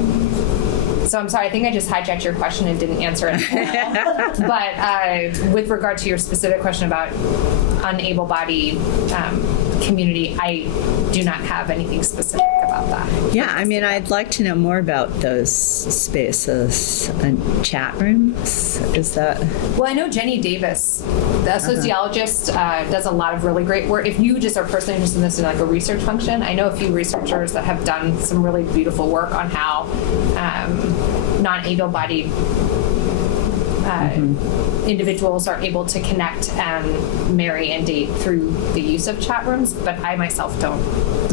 So I'm sorry, I think I just hijacked your question and didn't answer it. But with regard to your specific question about unable-bodied community, I do not have anything specific about that. Yeah, I mean, I'd like to know more about those spaces and chat rooms. Is that? Well, I know Jenny Davis, the sociologist, does a lot of really great work. If you just are personally interested in this in like a research function, I know a few researchers that have done some really beautiful work on how non-able-bodied individuals are able to connect and marry and date through the use of chat rooms, but I myself don't.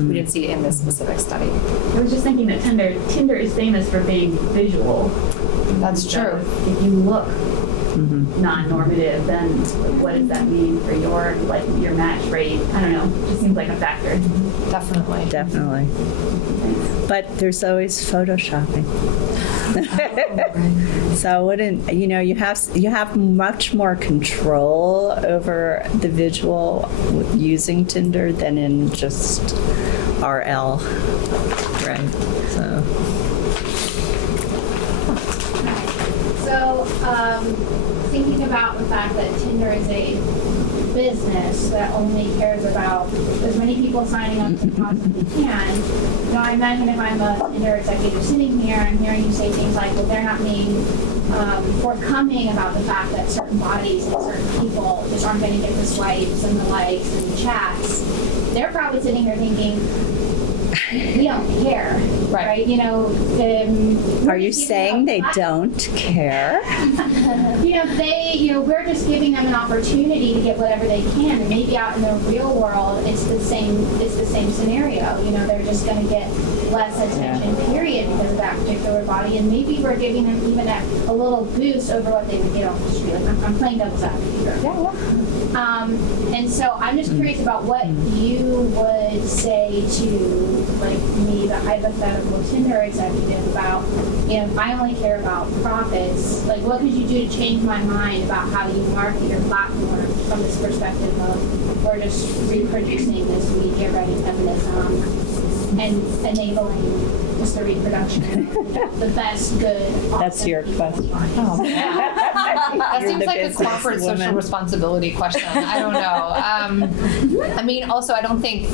We didn't see it in this specific study. I was just thinking that Tinder is famous for being visual. That's true. If you look non-normative, then what does that mean for your match rate? I don't know. It just seems like a factor. Definitely. Definitely. But there's always photoshopping. So wouldn't you have much more control over the visual using Tinder than in just RL, right? So, thinking about the fact that Tinder is a business that only cares about as many people signing up as they possibly can, I imagine if I'm a Tinder executive sitting here, I'm hearing you say things like, well, they're not being forthcoming about the fact that certain bodies and certain people just aren't going to get the swipes and the likes and the chats. They're probably sitting here thinking, we don't care, right? Are you saying they don't care? We're just giving them an opportunity to get whatever they can, and maybe out in the real world, it's the same scenario. They're just going to get less attention, period, because of that particular body, and maybe we're giving them even a little boost over what they would get off the street. Like, I'm playing devil's advocate here. And so I'm just curious about what you would say to, like, me, the hypothetical Tinder executive, about, if I only care about profits, like, what could you do to change my mind about how you market your platform from this perspective of we're just reproducing this media-ready feminism and enabling just the reproduction of the best good. That's your question. That seems like a corporate social responsibility question. I don't know. I mean, also, I don't think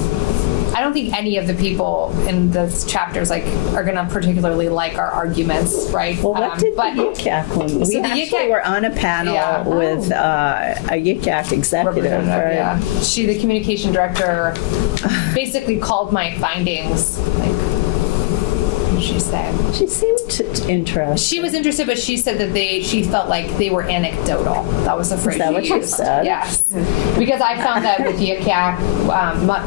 any of the people in this chapters are going to particularly like our arguments, right? Well, what did the YICAC one? We actually were on a panel with a YICAC executive, right? Yeah. The communication director, basically called my findings she said. She seemed interested. She was interested, but she said that she felt like they were anecdotal. That was the phrase she used. Is that what she said? Yes. Because I found that with YICAC,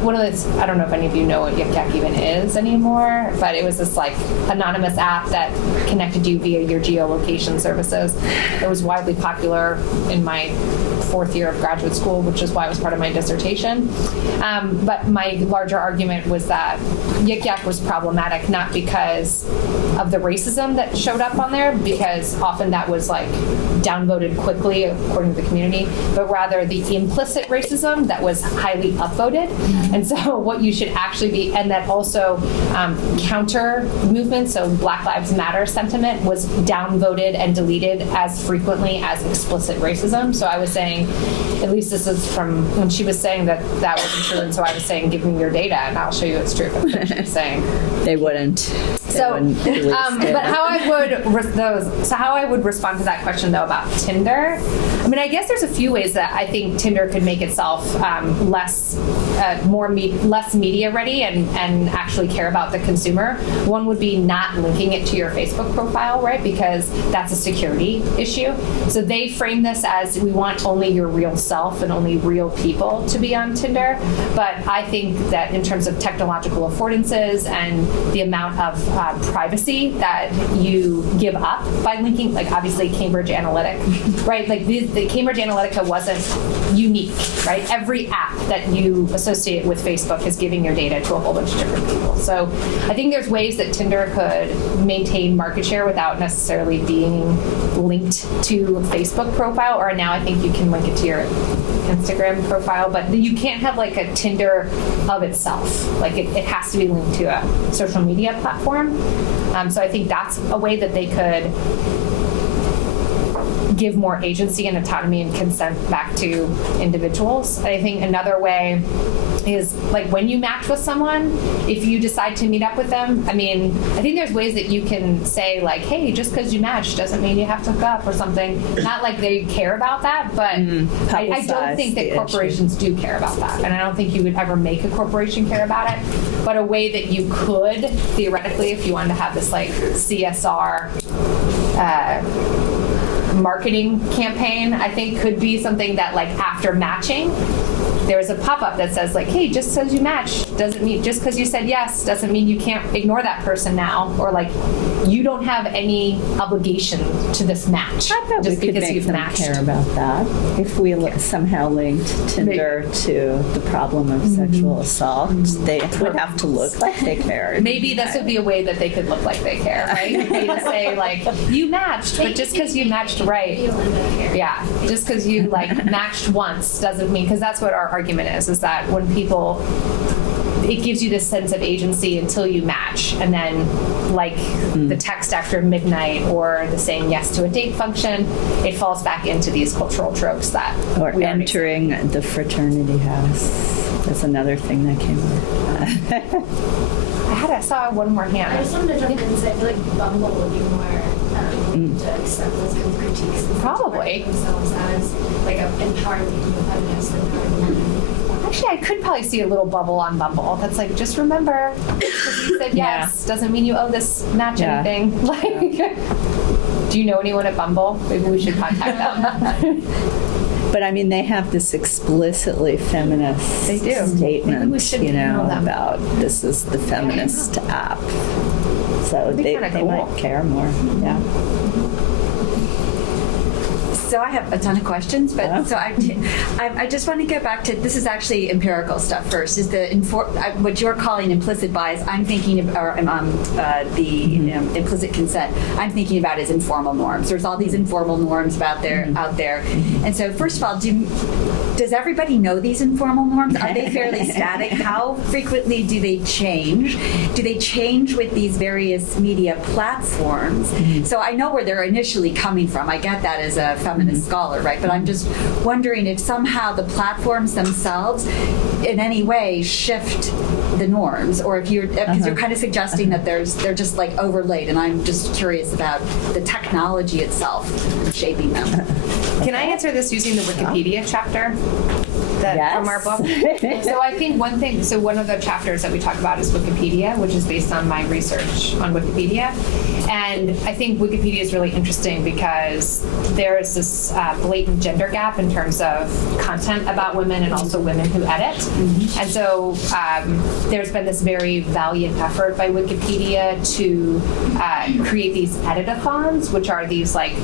one of the, I don't know if any of you know what YICAC even is anymore, but it was this anonymous app that connected you via your geolocation services. It was widely popular in my 4th year of graduate school, which is why it was part of my dissertation. But my larger argument was that YICAC was problematic, not because of the racism that showed up on there, because often that was downvoted quickly according to the community, but rather the implicit racism that was highly upvoted. And so what you should actually be, and that also counter movement, so Black Lives Matter sentiment, was downvoted and deleted as frequently as explicit racism. So I was saying, at least this is from when she was saying that wasn't true, and so I was saying, give me your data and I'll show you it's true. That's what she was saying. They wouldn't. So, but how I would respond to that question though about Tinder, I mean, I guess there's a few ways that I think Tinder could make itself less media ready and actually care about the consumer. One would be not linking it to your Facebook profile, right? Because that's a security issue. So they frame this as, we want only your real self and only real people to be on Tinder. But I think that in terms of technological affordances and the amount of privacy that you give up by linking, obviously Cambridge Analytica, right? The Cambridge Analytica wasn't unique, right? Every app that you associate with Facebook is giving your data to a whole bunch of different people. So I think there's ways that Tinder could maintain market share without necessarily being linked to a Facebook profile, or now I think you can link it to your Instagram profile, but you can't have a Tinder of itself. It has to be linked to a social media platform. So I think that's a way that they could give more agency and autonomy and consent back to individuals. And I think another way is like when you match with someone, if you decide to meet up with them, I mean, I think there's ways that you can say like, hey, just because you matched doesn't mean you have to hook up or something. Not like they care about that, but I don't think that corporations do care about that. And I don't think you would ever make a corporation care about it. But a way that you could, theoretically, if you wanted to have this like CSR marketing campaign, I think could be something that like after matching, there's a pop-up that says like, hey, just because you match doesn't mean, just because you said yes doesn't mean you can't ignore that person now, or like you don't have any obligation to this match just because you've matched. Care about that if we somehow linked Tinder to the problem of sexual assault. They would have to look like they cared. Maybe this would be a way that they could look like they care, right? Maybe to say like, you matched, but just because you matched right, yeah, just because you like matched once doesn't mean, because that's what our argument is that when people, it gives you this sense of agency until you match, and then like the text after midnight or the saying yes to a date function, it falls back into these cultural tropes that or entering the fraternity house. That's another thing that came up. I saw one more hand. I just wanted to jump in and say I feel like Bumble would be more to accept those kinds of critiques. Probably. Themselves as like an empowered feminist, empowered woman. Actually, I could probably see a little bubble on Bumble that's like, just remember, because you said yes doesn't mean you owe this match anything. Like, do you know anyone at Bumble? Maybe we should contact them. But I mean, they have this explicitly feminist statement, you know, about this is the feminist app. So they might care more. Yeah. So I have a ton of questions, but so I just want to go back to, this is actually empirical stuff first, is the what you're calling implicit bias, I'm thinking of, or implicit consent, I'm thinking about as informal norms. There's all these informal norms out there. And so first of all, does everybody know these informal norms? Are they fairly static? How frequently do they change? Do they change with these various media platforms? So I know where they're initially coming from. I get that as a feminist scholar, right? But I'm just wondering if somehow the platforms themselves in any way shift the norms, or if you're, because you're kind of suggesting that they're just like overlaid, and I'm just curious about the technology itself shaping them. Can I answer this using the Wikipedia chapter from our book? So I think one of the chapters that we talk about is Wikipedia, which is based on my research on Wikipedia. And I think Wikipedia is really interesting because there is this blatant gender gap in terms of content about women and also women who edit. And so there's been this very valiant effort by Wikipedia to create these editathons, which are these like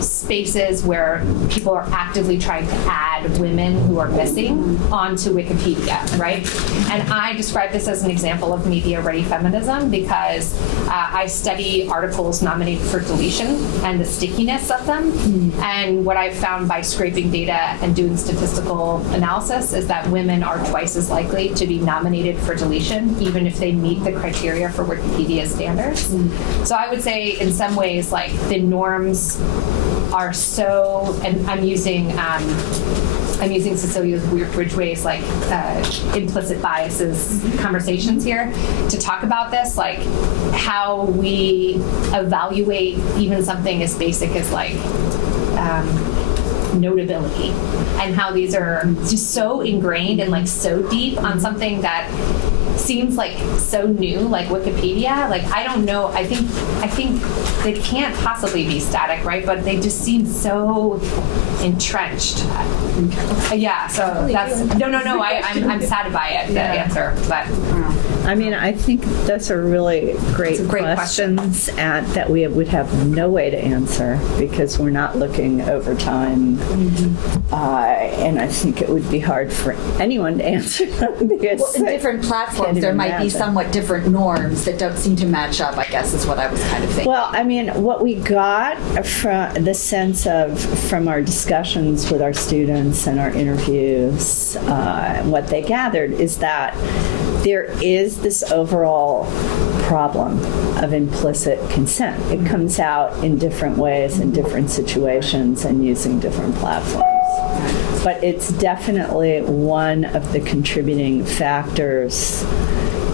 spaces where people are actively trying to add women who are missing onto Wikipedia, right? And I describe this as an example of media-ready feminism because I study articles nominated for deletion and the stickiness of them. And what I've found by scraping data and doing statistical analysis is that women are twice as likely to be nominated for deletion, even if they meet the criteria for Wikipedia standards. So I would say in some ways, like the norms are so, and I'm using Cecilia Ridgway's like implicit biases conversations here to talk about this, like how we evaluate even something as basic as like notability, and how these are just so ingrained and like so deep on something that seems like so new, like Wikipedia. Like I don't know. I think they can't possibly be static, right? But they just seem so entrenched. Yeah. So that's no. I'm saddened by it. The answer, but I mean, I think those are really great questions that we would have no way to answer because we're not looking over time. And I think it would be hard for anyone to answer them because in different platforms there might be somewhat different norms that don't seem to match up, I guess is what I was kind of thinking. Well, I mean, what we got from the sense of from our discussions with our students and our interviews, what they gathered is that there is this overall problem of implicit consent. It comes out in different ways in different situations and using different platforms. But it's definitely one of the contributing factors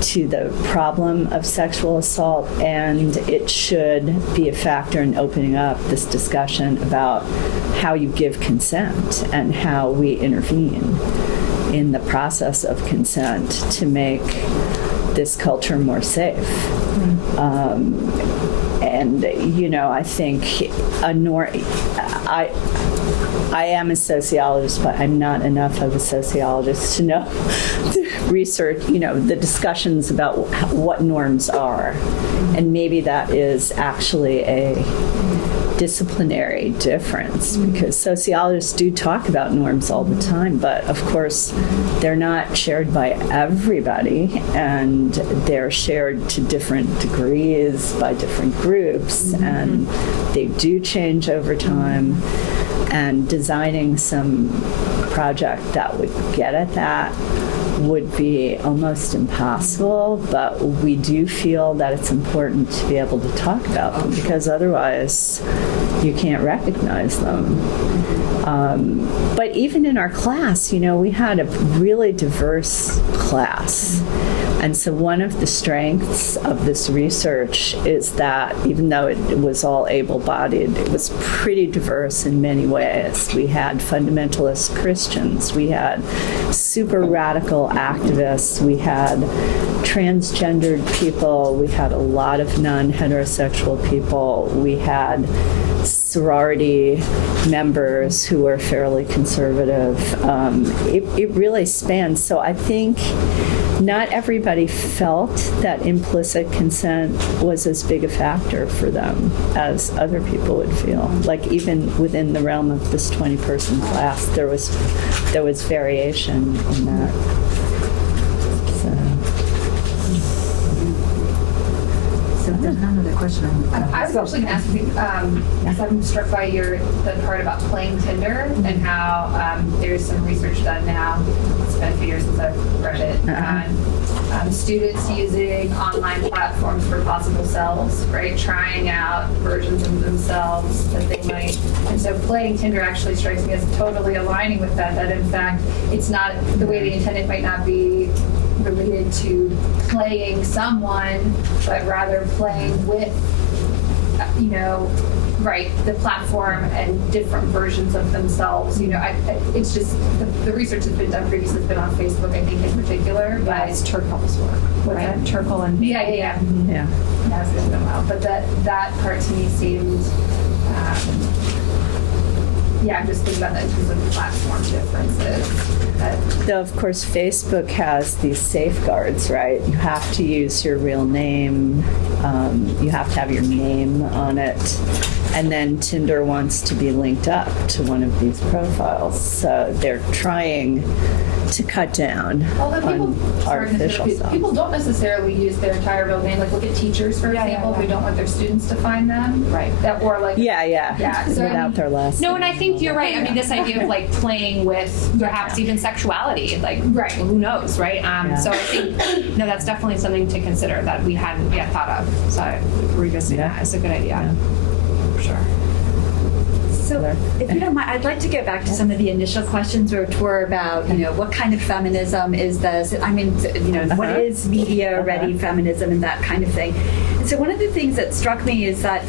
to the problem of sexual assault, and it should be a factor in opening up this discussion about how you give consent and how we intervene in the process of consent to make this culture more safe. And, you know, I think I am a sociologist, but I'm not enough of a sociologist to know the research, you know, the discussions about what norms are. And maybe that is actually a disciplinary difference, because sociologists do talk about norms all the time, but of course they're not shared by everybody, and they're shared to different degrees by different groups, and they do change over time. And designing some project that would get at that would be almost impossible, but we do feel that it's important to be able to talk about them, because otherwise you can't recognize them. But even in our class, you know, we had a really diverse class. And so one of the strengths of this research is that even though it was all able-bodied, it was pretty diverse in many ways. We had fundamentalist Christians, we had super radical activists, we had transgendered people, we had a lot of non-heterosexual people, we had sorority members who were fairly conservative. It really spans. So I think not everybody felt that implicit consent was as big a factor for them as other people would feel. Like even within the realm of this 20-person class, there was variation in that. So there's another question. I was actually going to ask you, because I'm struck by the part about playing Tinder and how there's some research done now. It's been a few years since I've read it. On students using online platforms for possible selves, right? Trying out versions of themselves that they might. And so playing Tinder actually strikes me as totally aligning with that in fact, it's not the way they intended, might not be related to playing someone, but rather playing with, you know, right, the platform and different versions of themselves. You know, it's just, the research has been done previously, it's been on Facebook, I think, in particular. Yeah, it's Turkle's work, right? Turkle and Yeah. Yeah. Yeah, it's been a while. But that part to me seemed, I'm just thinking about that in terms of the platform differences. Though, of course, Facebook has these safeguards, right? You have to use your real name. You have to have your name on it. And then Tinder wants to be linked up to one of these profiles. So they're trying to cut down on artificial self. People don't necessarily use their entire real name. Like, look at teachers, for example, who don't want their students to find them. Right. That, or like. Yeah. So, without their last No, name. and I think you're right. I mean, this idea of like playing with perhaps even sexuality, like who knows, right? So I think that's definitely something to consider that we hadn't yet thought of. So revisiting that is a good idea, for sure. So, if you don't mind, I'd like to get back to some of the initial questions, which were about, you know, what kind of feminism is this? I mean, you know, what is media-ready feminism and that kind of thing? And so, one of the things that struck me is that,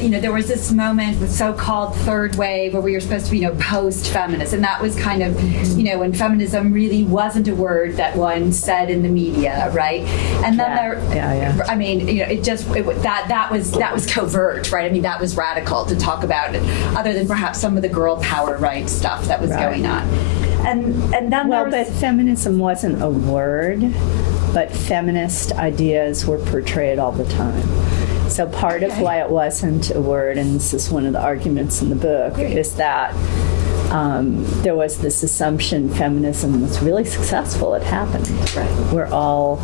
you know, there was this moment with so-called third wave where we were supposed to be, you know, post-feminist, and that was kind of, you know, when feminism really wasn't a word that one said in the media, right? And then I mean, you know, that was covert, right? I mean, that was radical to talk about it, other than perhaps some of the girl power rights stuff that was going on. And then but feminism wasn't a word, but feminist ideas were portrayed all the time. So part of why it wasn't a word, and this is one of the arguments in the book, is that there was this assumption feminism was really successful. It happened. Right. We're all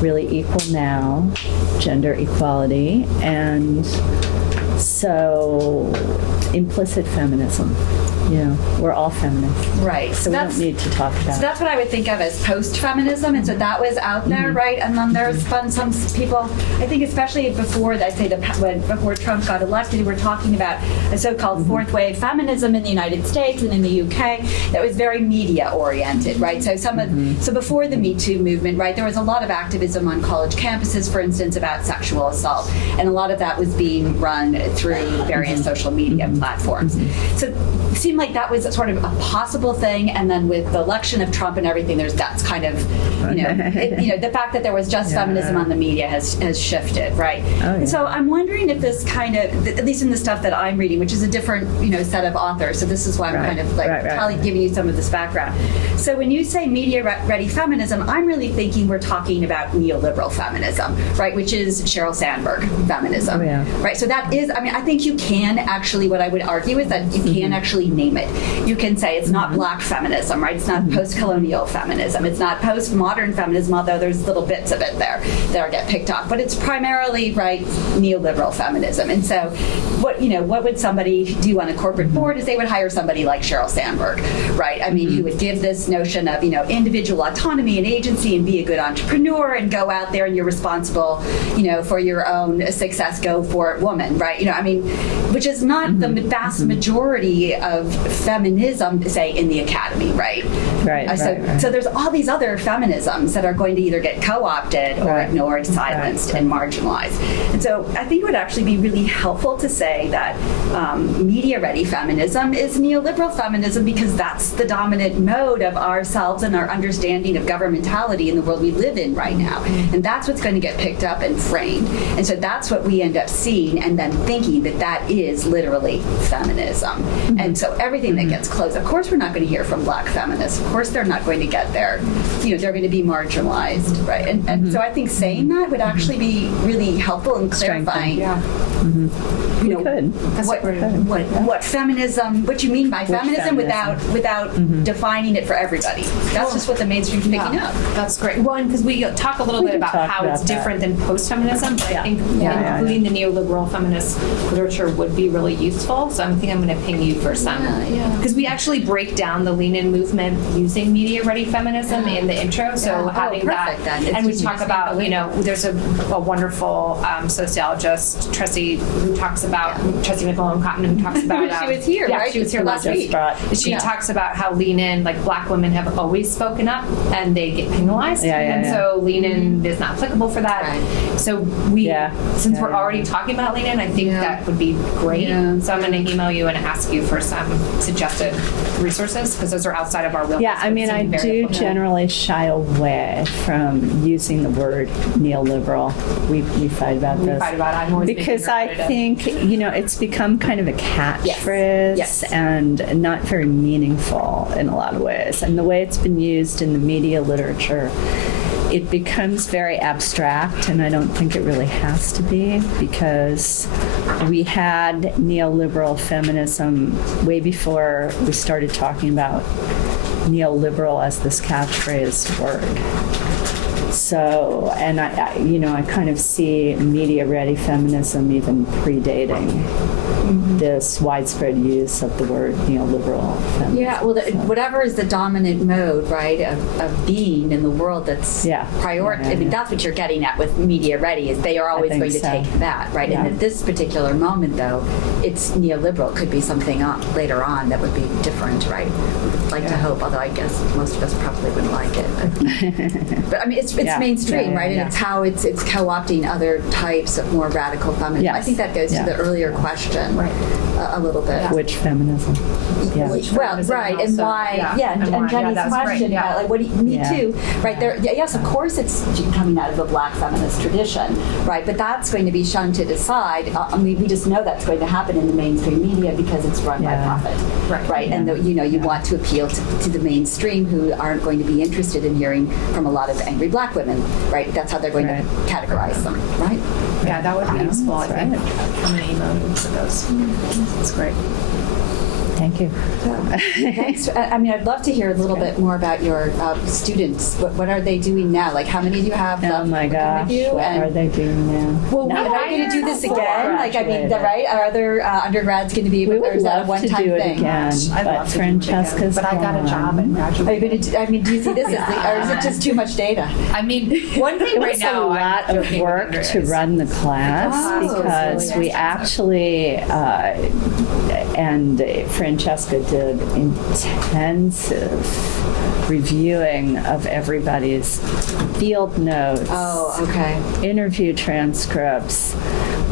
really equal now, gender equality, and so implicit feminism we're all feminists. Right. So we don't need to talk about So that's what I would think of as post-feminism, and so that was out there, right? And then there's been some people, I think, especially before, I'd say before Trump got elected, we're talking about a so-called fourth wave feminism in the United States and in the UK that was very media-oriented, right? So so before the Me Too movement, right, there was a lot of activism on college campuses, for instance, about sexual assault, and a lot of that was being run through various social media platforms. So it seemed like that was sort of a possible thing, and then with the election of Trump and everything, that's kind of, the fact that there was just feminism on the media has shifted, right? And so I'm wondering if this kind of, at least in the stuff that I'm reading, which is a different, set of authors, so this is why I'm kind of giving you some of this background. So when you say media-ready feminism, I'm really thinking we're talking about neoliberal feminism, right, which is Sheryl Sandberg feminism, right? So that is, I think you can actually, what I would argue is that you can actually name it. You can say it's not black feminism, right? It's not post-colonial feminism. It's not postmodern feminism, although there's little bits of it there that get picked up. But it's primarily, right, neoliberal feminism. And so what would somebody do on a corporate board is they would hire somebody like Sheryl Sandberg, right? I mean, who would give this notion of, individual autonomy and agency and be a good entrepreneur and go out there and you're responsible, for your own success, go for it, woman, right? Which is not the vast majority of feminism, say, in the academy, right? So there's all these other feminisms that are going to either get co-opted or ignored, silenced, and marginalized. And so I think it would actually be really helpful to say that media-ready feminism is neoliberal feminism because that's the dominant mode of ourselves and our understanding of governmentality in the world we live in right now. And that's what's going to get picked up and framed. And so that's what we end up seeing and then thinking that is literally feminism. And so everything that gets closed, of course we're not going to hear from black feminists. Of course they're not going to get there. They're going to be marginalized, right? And so I think saying that would actually be really helpful in clarifying. What feminism, what you mean by feminism without defining it for everybody. That's just what the mainstream's picking up. That's great. Well, because we talk a little bit about how it's different than post-feminism, but I think including the neoliberal feminist literature would be really useful. So I think I'm going to ping you for some. Because we actually break down the lean-in movement using media-ready feminism in the intro. So having that, and we talk about, there's a wonderful sociologist, Tressie McCollum Cotton, who talks about she was here, right? She was here last week. She talks about how lean-in, like black women have always spoken up and they get penalized, so lean-in is not applicable for that. So since we're already talking about lean-in, I think that would be great. So I'm going to email you and ask you for some suggested resources because those are outside of our wheelhouse. I do generally shy away from using the word neoliberal. We fight about this. I'm always because I think it's become kind of a catchphrase and not very meaningful in a lot of ways. And the way it's been used in the media literature, it becomes very abstract, and I don't think it really has to be, because we had neoliberal feminism way before we started talking about neoliberal as this catchphrase word. So, and I kind of see media-ready feminism even predating this widespread use of the word neoliberal feminism. Yeah, well, whatever is the dominant mode, right, of being in the world that's priority. I mean, that's what you're getting at with media-ready, is they are always going to take that, right? And at this particular moment, though, it's neoliberal. It could be something later on that would be different, right? We'd like to hope, although I guess most of us probably wouldn't like it. But I mean, it's mainstream, right? And it's how it's co-opting other types of more radical feminism. Yes. I think that goes to the earlier question a little bit. Which feminism? Well, right, and why? And Jenny's question about like, what do you, Me Too, right? There, yes, of course, it's coming out of the Black feminist tradition, right? But that's going to be shunted aside. We just know that's going to happen in the mainstream media because it's run by profit, right? And you want to appeal to the mainstream, who aren't going to be interested in hearing from a lot of angry Black women, right? That's how they're going to categorize them, right? Yeah, that would be useful. I think. I'm going to email you for those. That's great. Thank you. Thanks. I mean, I'd love to hear a little bit more about your students. What are they doing now? Like, how many do you have left Oh my working gosh, with you? what And- are they doing now? Well, are they going to do this again? Like, I mean, right? Are other undergrads going to be able We or would is that a love to one-time do it thing? again, I'd but love to do it again, Francesca's but I got a job and Are you graduated. going to? I mean, do you see this as, or is it just too much data? I mean, one thing It right was now, a lot I'm of joking with work Andrea to is- run the class Oh, because so we actually, and Francesca did intensive reviewing of everybody's field notes, Oh, okay. interview transcripts.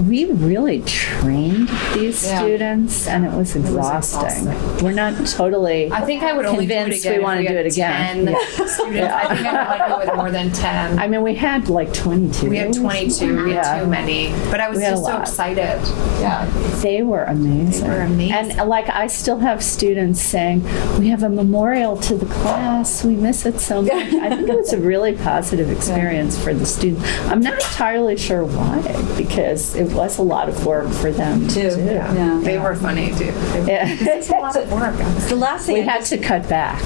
We really trained these Yeah. students, and it was exhausting. We're not totally I think I would only do it convinced again we if want to we do had it again. 10 students. I think I'd like it with more than 10. I mean, we had like 22. We had 22. We had Yeah. too many. But I was We had a just so lot. excited. Yeah. They were amazing. They were amazing. And like I still have students saying, we have a memorial to the class. We miss it so much. I think it was a really positive experience for the students. I'm not entirely sure why, because it was a lot of work for them to do. Yeah. They were funny too. Yeah. It's a lot of work. The last thing We I had just- to cut back.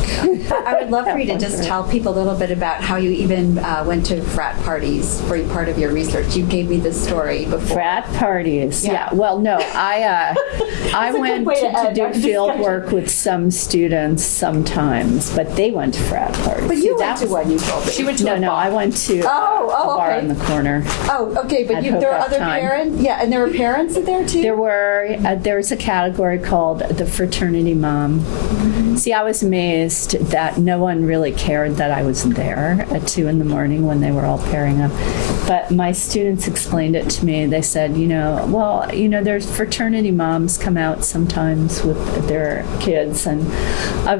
I would love for you to just tell people a little bit about how you even went to frat parties for part of your research. You gave me this story before. Frat parties. Yeah. Yeah. Well, no, I a good went way to to end do our field discussion. work with some students sometimes, but they went to frat parties. But See, you that went to was- one, you told me. She went to No, a no, bar. I went to Oh, a bar okay. in the corner. Oh, okay, but At there were hookup other time. parents? Yeah, and there were parents there too? There's a category called the fraternity mom. See, I was amazed that no one really cared that I was there at 2 a.m. when they were all pairing up. But my students explained it to me. They said, there's fraternity moms come out sometimes with their kids. And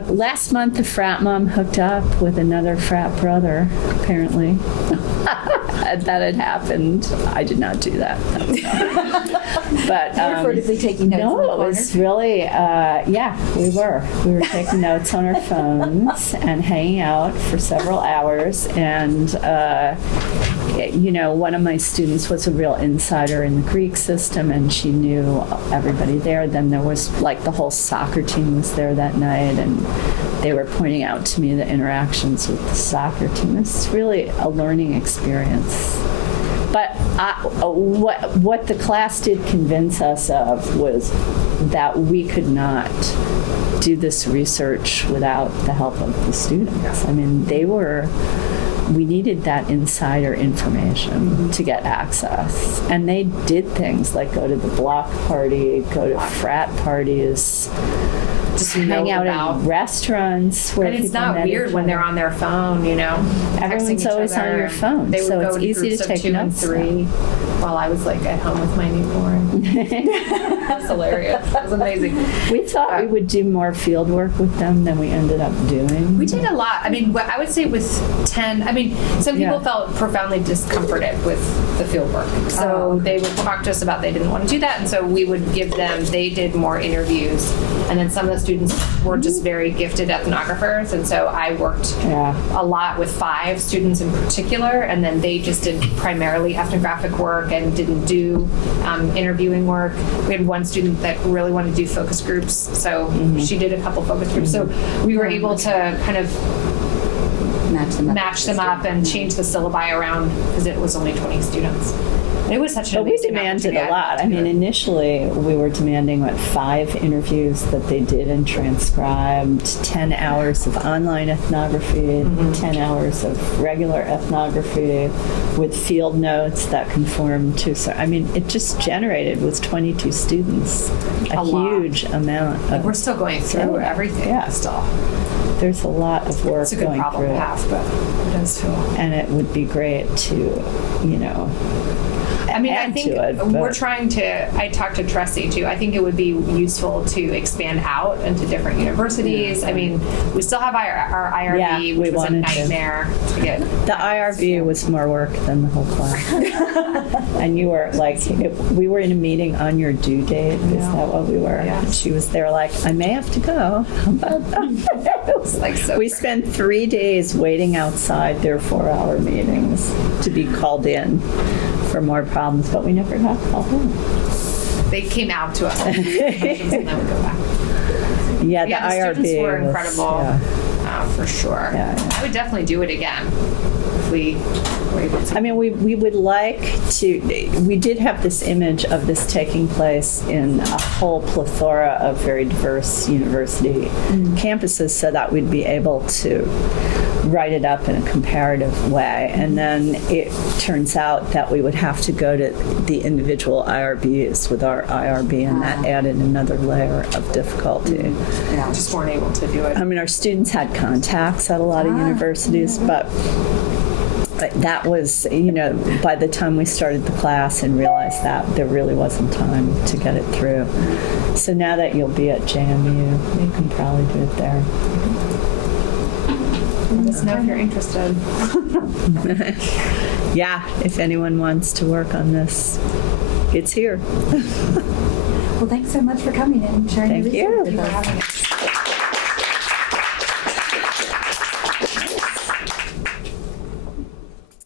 last month, a frat mom hooked up with another frat brother, apparently. That had happened. I did not do that. But You were furtively taking notes in the no, it corner? was really, yeah, we were. We were taking notes on our phones and hanging out for several hours. And, one of my students was a real insider in the Greek system, and she knew everybody there. Then there was, like, the whole soccer team was there that night, and they were pointing out to me the interactions with the soccer team. It's really a learning experience. But what the class did convince us of was that we could not do this research without the help of the students. I mean, we needed that insider information to get access. And they did things like go to the block party, go to frat parties, just hang out in restaurants where And it's people not met weird each when other. they're on their phone, Everyone's texting each always on other, your and phone, They would so go it's into easy to groups of take 2 and notes 3 while I was like at home with my newborn. It was hilarious. It was amazing. We thought we would do more field work with them than we ended up doing. We did a lot. I mean, I would say with 10, some people Yeah. felt profoundly discomforted with the field work. So they would talk to us about they didn't want to do that. And so we would give them, they did more interviews. And then some of the students were just very gifted ethnographers. And so I worked Yeah. a lot with 5 students in particular. And then they just did primarily ethnographic work and didn't do interviewing work. We had one student that really wanted to do focus groups. So she did a couple focus groups. So we were able to kind of match them up and change the syllabi around because it was only 20 students. It was such an But we amazing demanded opportunity. a lot. I'd I love to mean, do it. initially we were demanding 5 interviews that they did and transcribed, 10 hours of online ethnography, 10 hours of regular ethnography with field notes that conformed to. So, I mean, it just generated with 22 students a lot. huge amount of. We're still going through Yeah. everything. Yeah. Still. There's a lot of work It's a good going problem through to it. have, but it does feel. And it would be great to, I mean, I add think to it, we're but- trying to, I talked to Tressie too, I think it would be useful to expand out into different universities. I mean, we still have our IRB, Yeah, we which was a wanted to. nightmare to get. The IRB was more work than the whole class. And you were like, we were in a meeting on your due date. Is that what we were? Yeah. She was there like, I may have to go. It was like so we great. spent 3 days waiting outside their 4-hour meetings to be called in for more problems, but we never got called in. They came out to us and then would go back. Yeah, the Yeah, the IRB students were was- incredible, yeah. for sure. Yeah, yeah. I would definitely do it again if we were able to. I mean, we would like to, we did have this image of this taking place in a whole plethora of very diverse university campuses so that we'd be able to write it up in a comparative way. And then it turns out that we would have to go to the individual IRBs with our IRB, and that added another layer of difficulty. Just weren't able to do it. I mean, our students had contacts at a lot of universities, but that was, by the time we started the class and realized that there really wasn't time to get it through. So now that you'll be at JMU, you can probably do it there. Let us know if you're interested. Yeah, if anyone wants to work on this, it's here. Well, thanks so much for coming and sharing Thank your research you. with us.